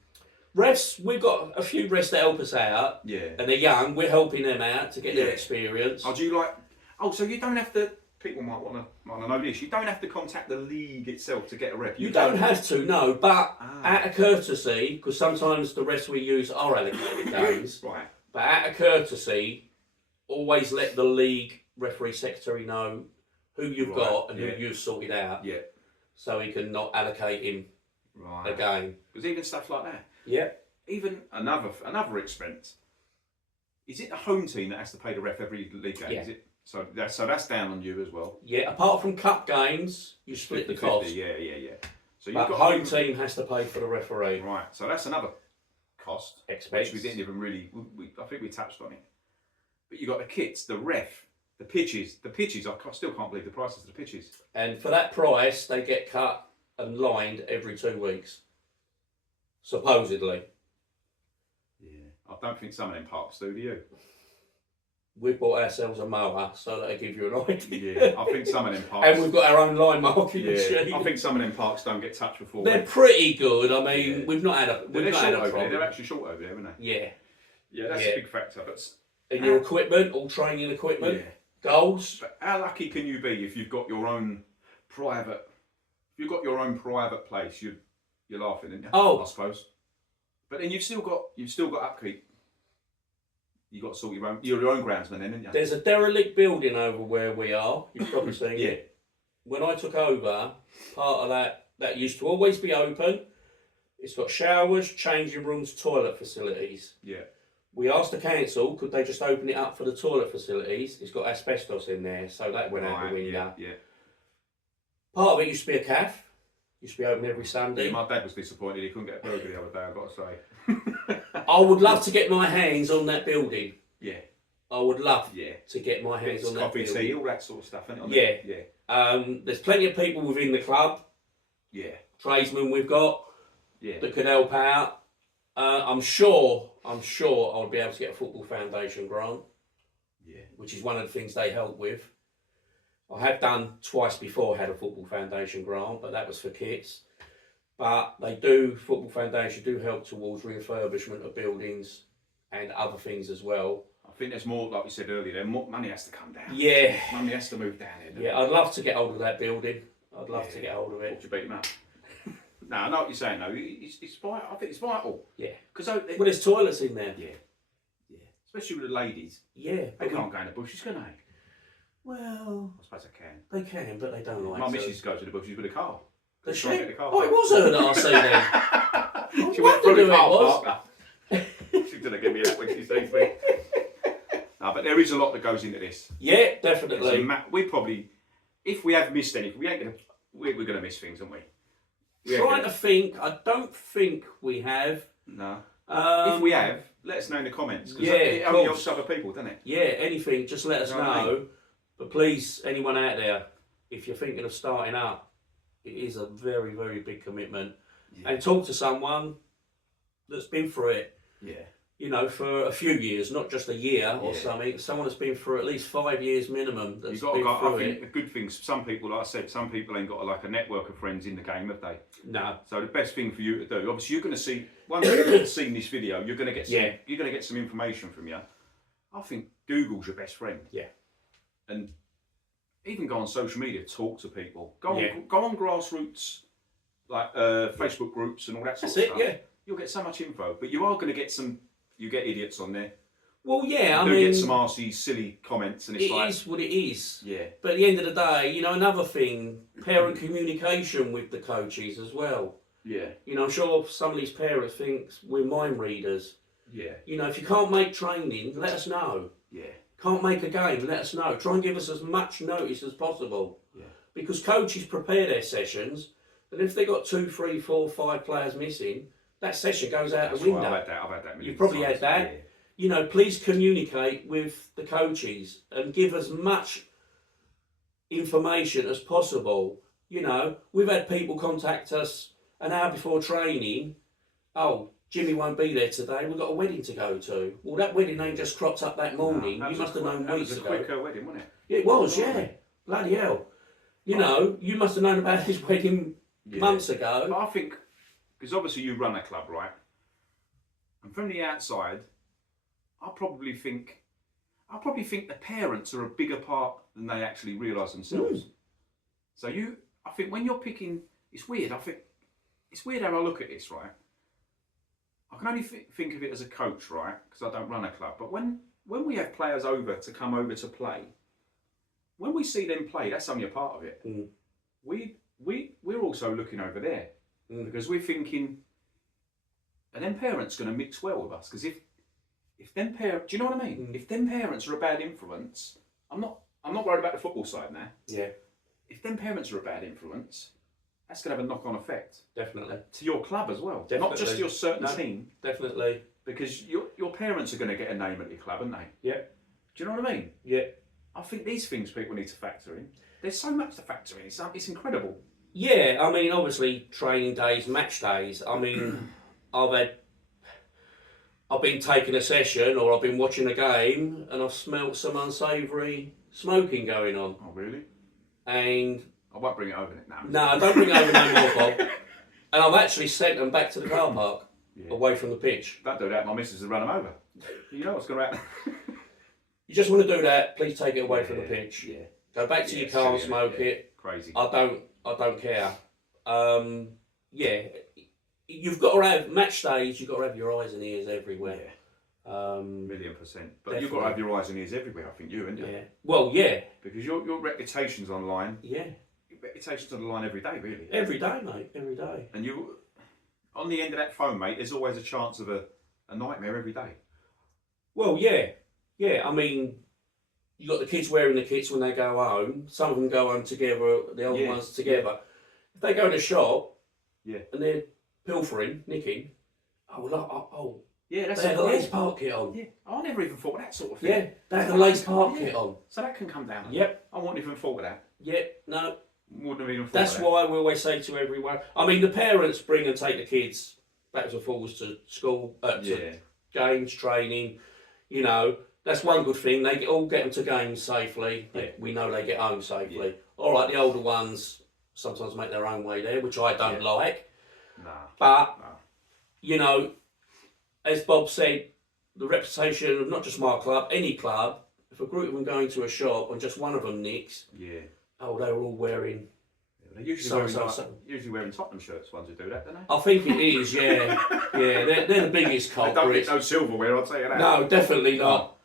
Refs, we've got a few refs that help us out. Yeah. And they're young. We're helping them out to get their experience. Oh, do you like? Oh, so you don't have to. People might want to know this. You don't have to contact the league itself to get a ref. You don't have to, no. But out of courtesy, because sometimes the refs we use are allocated games. Right. But out of courtesy, always let the league referee secretary know who you've got and who you've sorted out. Yeah. So he can not allocate him a game. Because even stuff like that. Yeah. Even another expense. Is it the home team that has to pay the ref every league game? Yeah. Is it? So that's down on you as well. Yeah. Apart from cup games, you split the cost. Yeah. So but home team has to pay for the referee. Right. So that's another cost. Expense. Which we didn't even really. I think we touched on it. But you got the kits, the ref, the pitches. I still can't believe the prices of the pitches. And for that price, they get cut and lined every 2 weeks. Supposedly. Yeah. I don't think some of them parks do you? We've bought ourselves a mower, so that'll give you an idea. Yeah, I think some of them parks. And we've got our own line marking machine. I think some of them parks don't get touched before. They're pretty good. I mean, we've not had a problem. They're actually short over there, aren't they? Yeah. Yeah, that's a big factor. But and your equipment, all training equipment, goals. But how lucky can you be if you've got your own private? If you've got your own private place, you're laughing, aren't you? Oh, I suppose. But then you've still got upkeep. You've got to sort your own groundsman then, haven't you? There's a derelict building over where we are. You've probably seen it. When I took over, part of that used to always be open. It's got showers, changing rooms, toilet facilities. Yeah. We asked the council, could they just open it up for the toilet facilities? It's got asbestos in there, so that went out the window. Yeah. Part of it used to be a cafe. Used to be open every Sunday. Yeah, my dad was disappointed he couldn't get a burger the other day, I've got to say. I would love to get my hands on that building. Yeah. I would love to get my hands on that building. Coffee, tea, all that sort of stuff, isn't it? Yeah. There's plenty of people within the club. Yeah. Tradesmen we've got that could help out. I'm sure I'll be able to get a Football Foundation grant. Yeah. Which is one of the things they help with. I have done twice before, had a Football Foundation grant, but that was for kits. But Football Foundation do help towards refurbishment of buildings and other things as well. I think there's more, like we said earlier, more money has to come down. Yeah. Money has to move down here. Yeah, I'd love to get hold of that building. I'd love to get hold of it. Would you beat them up? No, I know what you're saying though. It's vital. I think it's vital. Yeah. Because there's toilets in there. Yeah. Especially with the ladies. Yeah. They can't go in the bushes, can they? Well, I suppose they can. They can, but they don't like My missus goes to the bushes with a car. Does she? The car Oh, it was her that I see then. She went through the car park. She's going to give me that when she sees me. No, but there is a lot that goes into this. Yeah, definitely. We probably, if we have missed anything, we're going to miss things, aren't we? Trying to think. I don't think we have. No. If we have, let us know in the comments. Because it only helps other people, doesn't it? Yeah, anything. Just let us know. But please, anyone out there, if you're thinking of starting up, it is a very, very big commitment. Yeah. And talk to someone that's been through it. Yeah. You know, for a few years, not just a year or something. Someone that's been through at least 5 years minimum. That's been through it. I think a good thing. Some people, like I said, some people ain't got like a network of friends in the game, have they? No. So the best thing for you to do, obviously, you're going to see once you've seen this video, you're going to get some information from you. I think Google's your best friend. Yeah. And even go on social media, talk to people. Go on Grassroots, like Facebook groups and all that sort of stuff. Yeah. You'll get so much info, but you are going to get you get idiots on there. Well, yeah, I mean, get some arsey, silly comments, and it is what it is. Yeah. But at the end of the day, you know, another thing, parent communication with the coaches as well. Yeah. You know, I'm sure some of these parents think we're mind readers. Yeah. You know, if you can't make training, let us know. Yeah. Can't make a game, let us know. Try and give us as much notice as possible. Yeah. because coaches prepare their sessions, and if they got 2, 3, 4, 5 players missing, that session goes out the window. I've had that. You've probably had that. Yeah. You know, please communicate with the coaches and give as much information as possible. You know, we've had people contact us an hour before training. Oh, Jimmy won't be there today. We've got a wedding to go to. Well, that wedding ain't just cropped up that morning. You must have known weeks ago. It was a quick wedding, wasn't it? It was, yeah. Bloody hell. You know, you must have known about his wedding months ago. But I think, because obviously you run a club, right? And from the outside, I probably think the parents are a bigger part than they actually realise themselves. So I think when you're picking, it's weird. I think it's weird how I look at this, right? I can only think of it as a coach, right? Because I don't run a club. But when we have players come over to play, when we see them play, that's only a part of it. We're also looking over there because we're thinking, are them parents going to mix well with us? Because if them parents, do you know what I mean? If them parents are a bad influence, I'm not worried about the football side now. Yeah. If them parents are a bad influence, that's going to have a knock-on effect. Definitely. To your club as well. Definitely. Not just your certain team. Definitely. Because your parents are going to get a name at your club, aren't they? Yeah. Do you know what I mean? Yeah. I think these things people need to factor in. There's so much to factor in. It's incredible. Yeah, I mean, obviously, training days, match days. I mean, I've been taking a session or I've been watching a game and I've smelt some unsavoury smoking going on. Oh, really? And I won't bring it over now. No, don't bring it over no more, Bob. And I've actually sent them back to the car park, away from the pitch. Don't do that. My missus will run them over. You know what's going to happen. You just want to do that, please take it away from the pitch. Yeah. Go back to your car and smoke it. Crazy. I don't care. You've got to have match days. You've got to have your eyes and ears everywhere. Yeah. 1,000,000%. But Definitely. you've got to have your eyes and ears everywhere. I think you, haven't you? Yeah. Well, yeah. Because your reputation's online. Yeah. Your reputation's on the line every day, really. Every day, mate. Every day. And you, on the end of that phone, mate, there's always a chance of a nightmare every day. Well, yeah. Yeah. I mean, you got the kids wearing the kits when they go home. Some of them go home together. The older ones together. If they go in a shop, and they're pilfering, nicking. Yeah, that's they had a lace park kit on. Yeah, I never even thought of that sort of thing. Yeah, they had a lace park kit on. So that can come down. Yep. I wouldn't even thought of that. Yep, no. Wouldn't have even thought That's of that. why we always say to everyone, I mean, the parents bring and take the kids backwards and forwards to school, to games, training, you know. That's one good thing. They all get them to games safely. We know they get home safely. Yeah. All right, the older ones sometimes make their own way there, which I don't like. Nah. But, you know, as Bob said, the reputation of not just my club, any club, if a group of them going to a shop and just one of them nicks, they're all wearing... They're usually wearing Tottenham shirts, ones who do that, don't they? I think it is, yeah. They're the biggest culprits. They don't get no silverware, I'll tell you that. No, definitely not.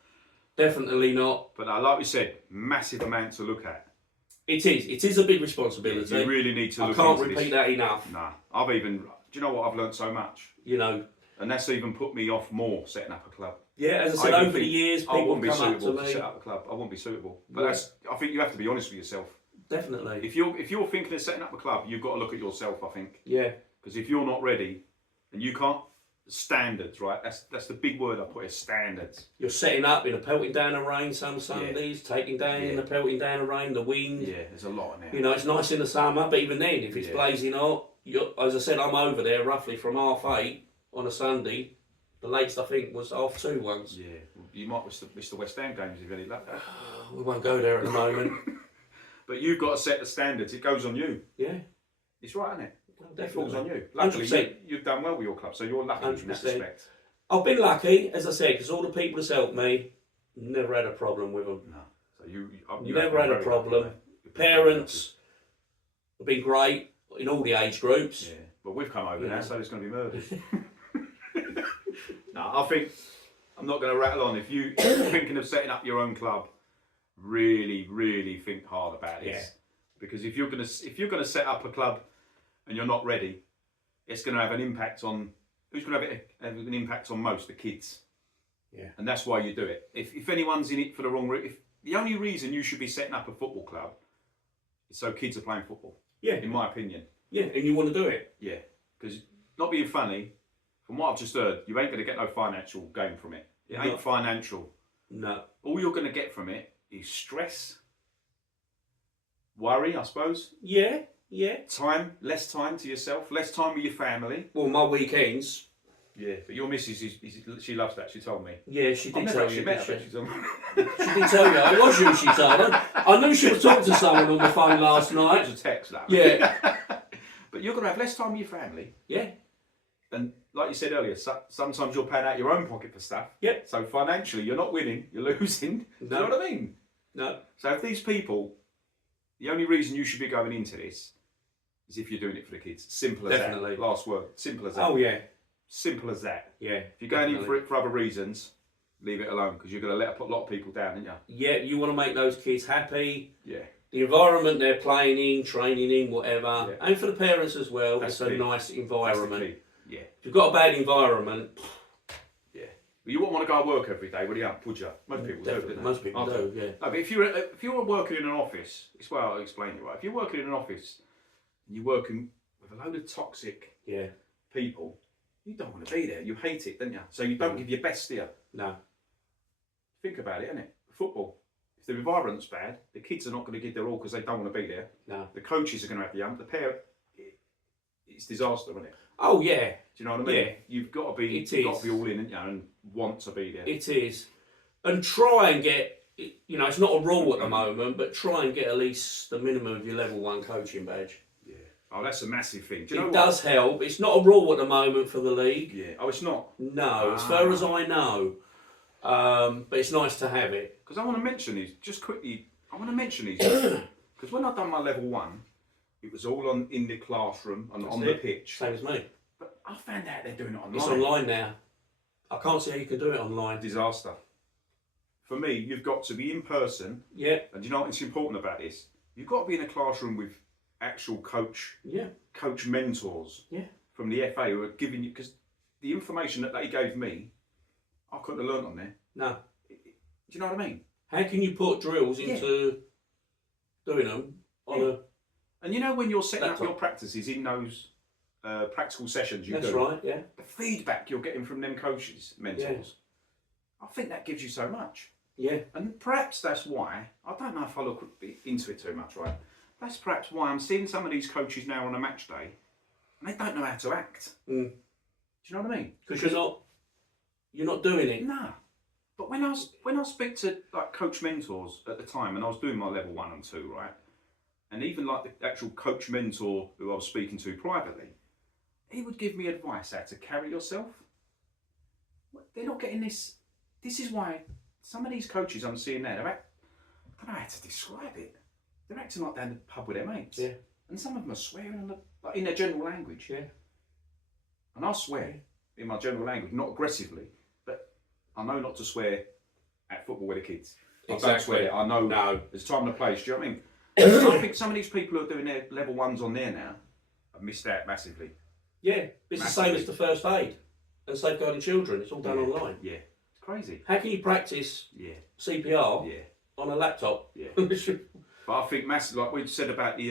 Definitely not. But like we said, massive amount to look at. It is a big responsibility. You really need to look into this. I can't repeat that enough. Nah, do you know what, I've learnt so much. You know. And that's even put me off more setting up a club. Yeah, as I said, over the years, people come up to me. To set up a club. I wouldn't be suitable. But I think you have to be honest with yourself. Definitely. If you're thinking of setting up a club, you've got to look at yourself, I think. Yeah. Because if you're not ready, and you can't, standards, right? That's the big word I put is standards. You're setting up in a pelting down of rain some Sundays, taking down in the pelting down of rain, the wind. Yeah, there's a lot in there. You know, it's nice in the summer, but even then, if it's blazing hot, as I said, I'm over there roughly from 8:30 on a Sunday. The latest I think was 2:30 once. Yeah, you might miss the West Ham games if you really like that. We won't go there at the moment. But you've got to set the standards. It goes on you. Yeah. It's right, isn't it? Definitely. It falls on you. Luckily, you've done well with your club, so you're lucky 100%. in that respect. I've been lucky, as I said, because all the people that's helped me, never had a problem with them. No. So you never had a problem. Parents have been great in all the age groups. Yeah, but we've come over now, so there's going to be murders. No, I think I'm not going to rattle on. If you're thinking of setting up your own club, really, really think hard about this. Yeah. Because if you're going to set up a club and you're not ready, it's going to have an impact on who's going to have an impact on most the kids. Yeah. And that's why you do it. If anyone's in it for the wrong reason, if the only reason you should be setting up a football club so kids are playing football. Yeah. In my opinion. Yeah, and you want to do it. Yeah, because not being funny, from what I've just heard, you ain't going to get no financial gain from it. It ain't financial. No. All you're going to get from it is stress, worry, I suppose. Yeah. Time, less time to yourself, less time with your family. Well, my weekends. Yeah, but your missus, she loves that, she told me. Yeah, she did tell you. Met her, she told me. She did tell you. It was you, she told her. I knew she was talking to someone on the phone last night. It was a text, that. Yeah. But you're going to have less time with your family. Yeah. And like you said earlier, sometimes you're paying out your own pocket for stuff. Yeah. So financially, you're not winning, you're losing. Do you know what I mean? No. So if these people, the only reason you should be going into this is if you're doing it for the kids. Simple as Definitely. that. Last word. Simple as that. Oh, yeah. Simple as that. Yeah. If you're going in for it for other reasons, leave it alone, because you're going to let a lot of people down, aren't you? Yeah, you want to make those kids happy. Yeah. The environment they're playing in, training in, whatever. Yeah. And for the parents as well, That's it's key. a nice environment. That's the key. Yeah. If you've got a bad environment, Yeah. Well, you wouldn't want to go to work every day, would you? Would you? Most people definitely. do. Most people do, yeah. No, but if you're working in an office, it's why I'll explain it right. If you're working in an office and you're working with a load of toxic people, you don't want to be there. You hate it, don't you? So you don't give your best there. No. Think about it, innit? Football. If the environment's bad, the kids are not going to give their all because they don't want to be there. No. The coaches are going to have the ump. The parent, it's disaster, isn't it? Oh yeah. Do you know what I mean? Yeah. You've got to be all in, haven't you, and want to be there. It is. And try and get, you know, it's not a rule at the moment, but try and get at least the minimum of your level 1 coaching badge. Yeah. Oh, that's a massive thing. Do you know it what? does help. It's not a rule at the moment for the league. Yeah. Oh, it's not? No, as far as I know. But it's nice to have it. Because I want to mention these, just quickly, because when I've done my level 1, it was all in the classroom and on the pitch. Same as me. But I found out they're doing it online. It's online now. I can't see how you can do it online. Disaster. For me, you've got to be in person. Yeah. And you know what's important about this? You've got to be in a classroom with actual coach mentors from the FA who are giving you, because the information that they gave me, I couldn't have learned on there. No. Do you know what I mean? How can you put drills into doing them on a... And you know when you're setting up your practices in those practical sessions That's right, yeah. the feedback you're getting from them coaches, mentors, I think that gives you so much. Yeah. And perhaps that's why, I don't know if I look into it too much, right? That's perhaps why I'm seeing some of these coaches now on a match day and they don't know how to act. Mm. Do you know what I mean? Because you're not doing it. Nah. But when I speak to like coach mentors at the time, and I was doing my level 1 and 2, right? And even like the actual coach mentor who I was speaking to privately, he would give me advice how to carry yourself. They're not getting this. This is why some of these coaches I'm seeing now, I don't know how to describe it. They're acting like they're in the pub with their mates. Yeah. And some of them are swearing like in their general language. Yeah. And I swear in my general language, not aggressively, but I know not to swear at football with the kids. Exactly. I don't swear. I know there's time and a place. Do you know what I mean? I think some of these people who are doing their level 1s on there now have missed out massively. Yeah, it's the same as the first aid and safeguarding children. It's all done online. Yeah, it's crazy. How can you practice CPR on a laptop? Yeah. But I think massive, like we said about the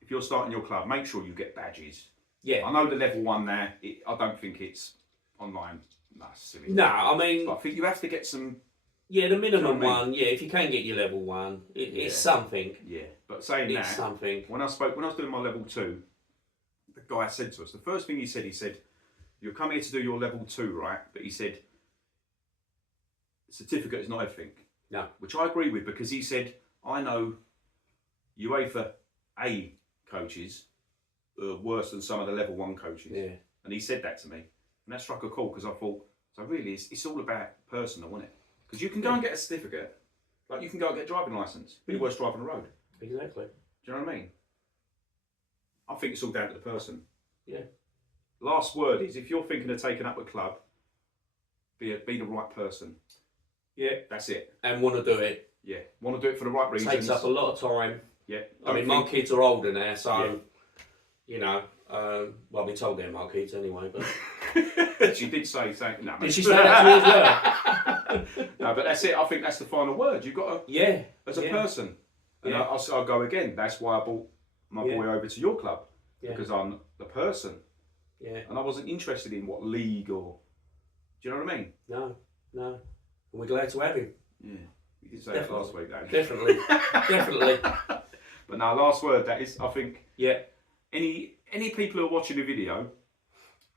if you're starting your club, make sure you get badges. Yeah. I know the level 1 there. I don't think it's online. That's silly. No, I mean, but I think you have to get some. Yeah, the minimum you know what I mean? one. Yeah, if you can get your level 1, it's something. Yeah, but saying it's something. When I was doing my level 2, the guy said to us, the first thing he said, "You're coming here to do your level 2, right?" But he said, "The certificate is not everything." No. Which I agree with, because he said, "I know UEFA A coaches are worse than some of the level 1 coaches." Yeah. And he said that to me, and that struck a chord, because I thought, so really, it's all about personal, isn't it? Because you can go and get a certificate, like you can go and get a driving licence, be the worst driver on the road. Exactly. Do you know what I mean? I think it's all down to the person. Yeah. Last word is, if you're thinking of taking up a club, be the right person. Yeah. That's it. And want to do it. Yeah. Want to do it for the right reasons. Takes up a lot of time. Yeah. I mean, my kids are older now, so, you know, well, I've been told they're my kids anyway, but... She did say something. No, did she say that to me as well? No, but that's it. I think that's the final word. You've got to, as a person, And Yeah. I'll go again. That's why I brought my boy over to your club, because I'm the person. Yeah. And I wasn't interested in what league or, do you know what I mean? No. And we're glad to have him. Yeah. You did say that last week, though. Definitely. Definitely. But now, last word, that is, I think, Yeah. any people who are watching the video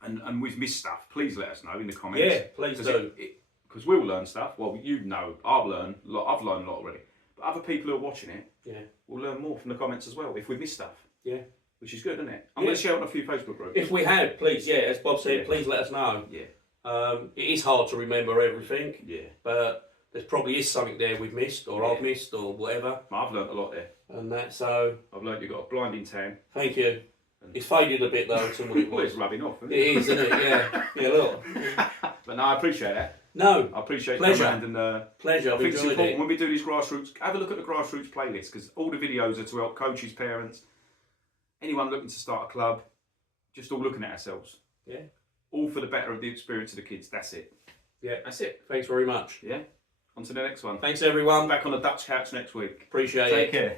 and we've missed stuff, please let us know in the comments. Yeah, please do. Because we'll learn stuff. Well, you know, I've learned a lot already. But other people who are watching it will learn more from the comments as well if we've missed stuff. Yeah. Which is good, isn't it? I'm going to share it on a few Facebook groups. If we have, please, as Bob said, please let us know. Yeah. It is hard to remember everything. Yeah. But there probably is something there we've missed, or I've missed, or whatever. I've learnt a lot there. And that, so... I've learnt you've got a blinding tan. Thank you. It's faded a bit though to what it Well, was. it's rubbing off, isn't It is, isn't it? Yeah. Yeah, look. But no, I appreciate that. No. I appreciate Pleasure. coming around and Pleasure, I I've think it's enjoyed important it. when we do these grassroots, have a look at the grassroots playlist, because all the videos are to help coaches, parents, anyone looking to start a club, just all looking at ourselves. Yeah. All for the better of the experience of the kids. That's it. Yeah. That's it. Thanks very much. Yeah. On to the next one. Thanks everyone. Back on the Dutch couch next week. Appreciate it. Take care.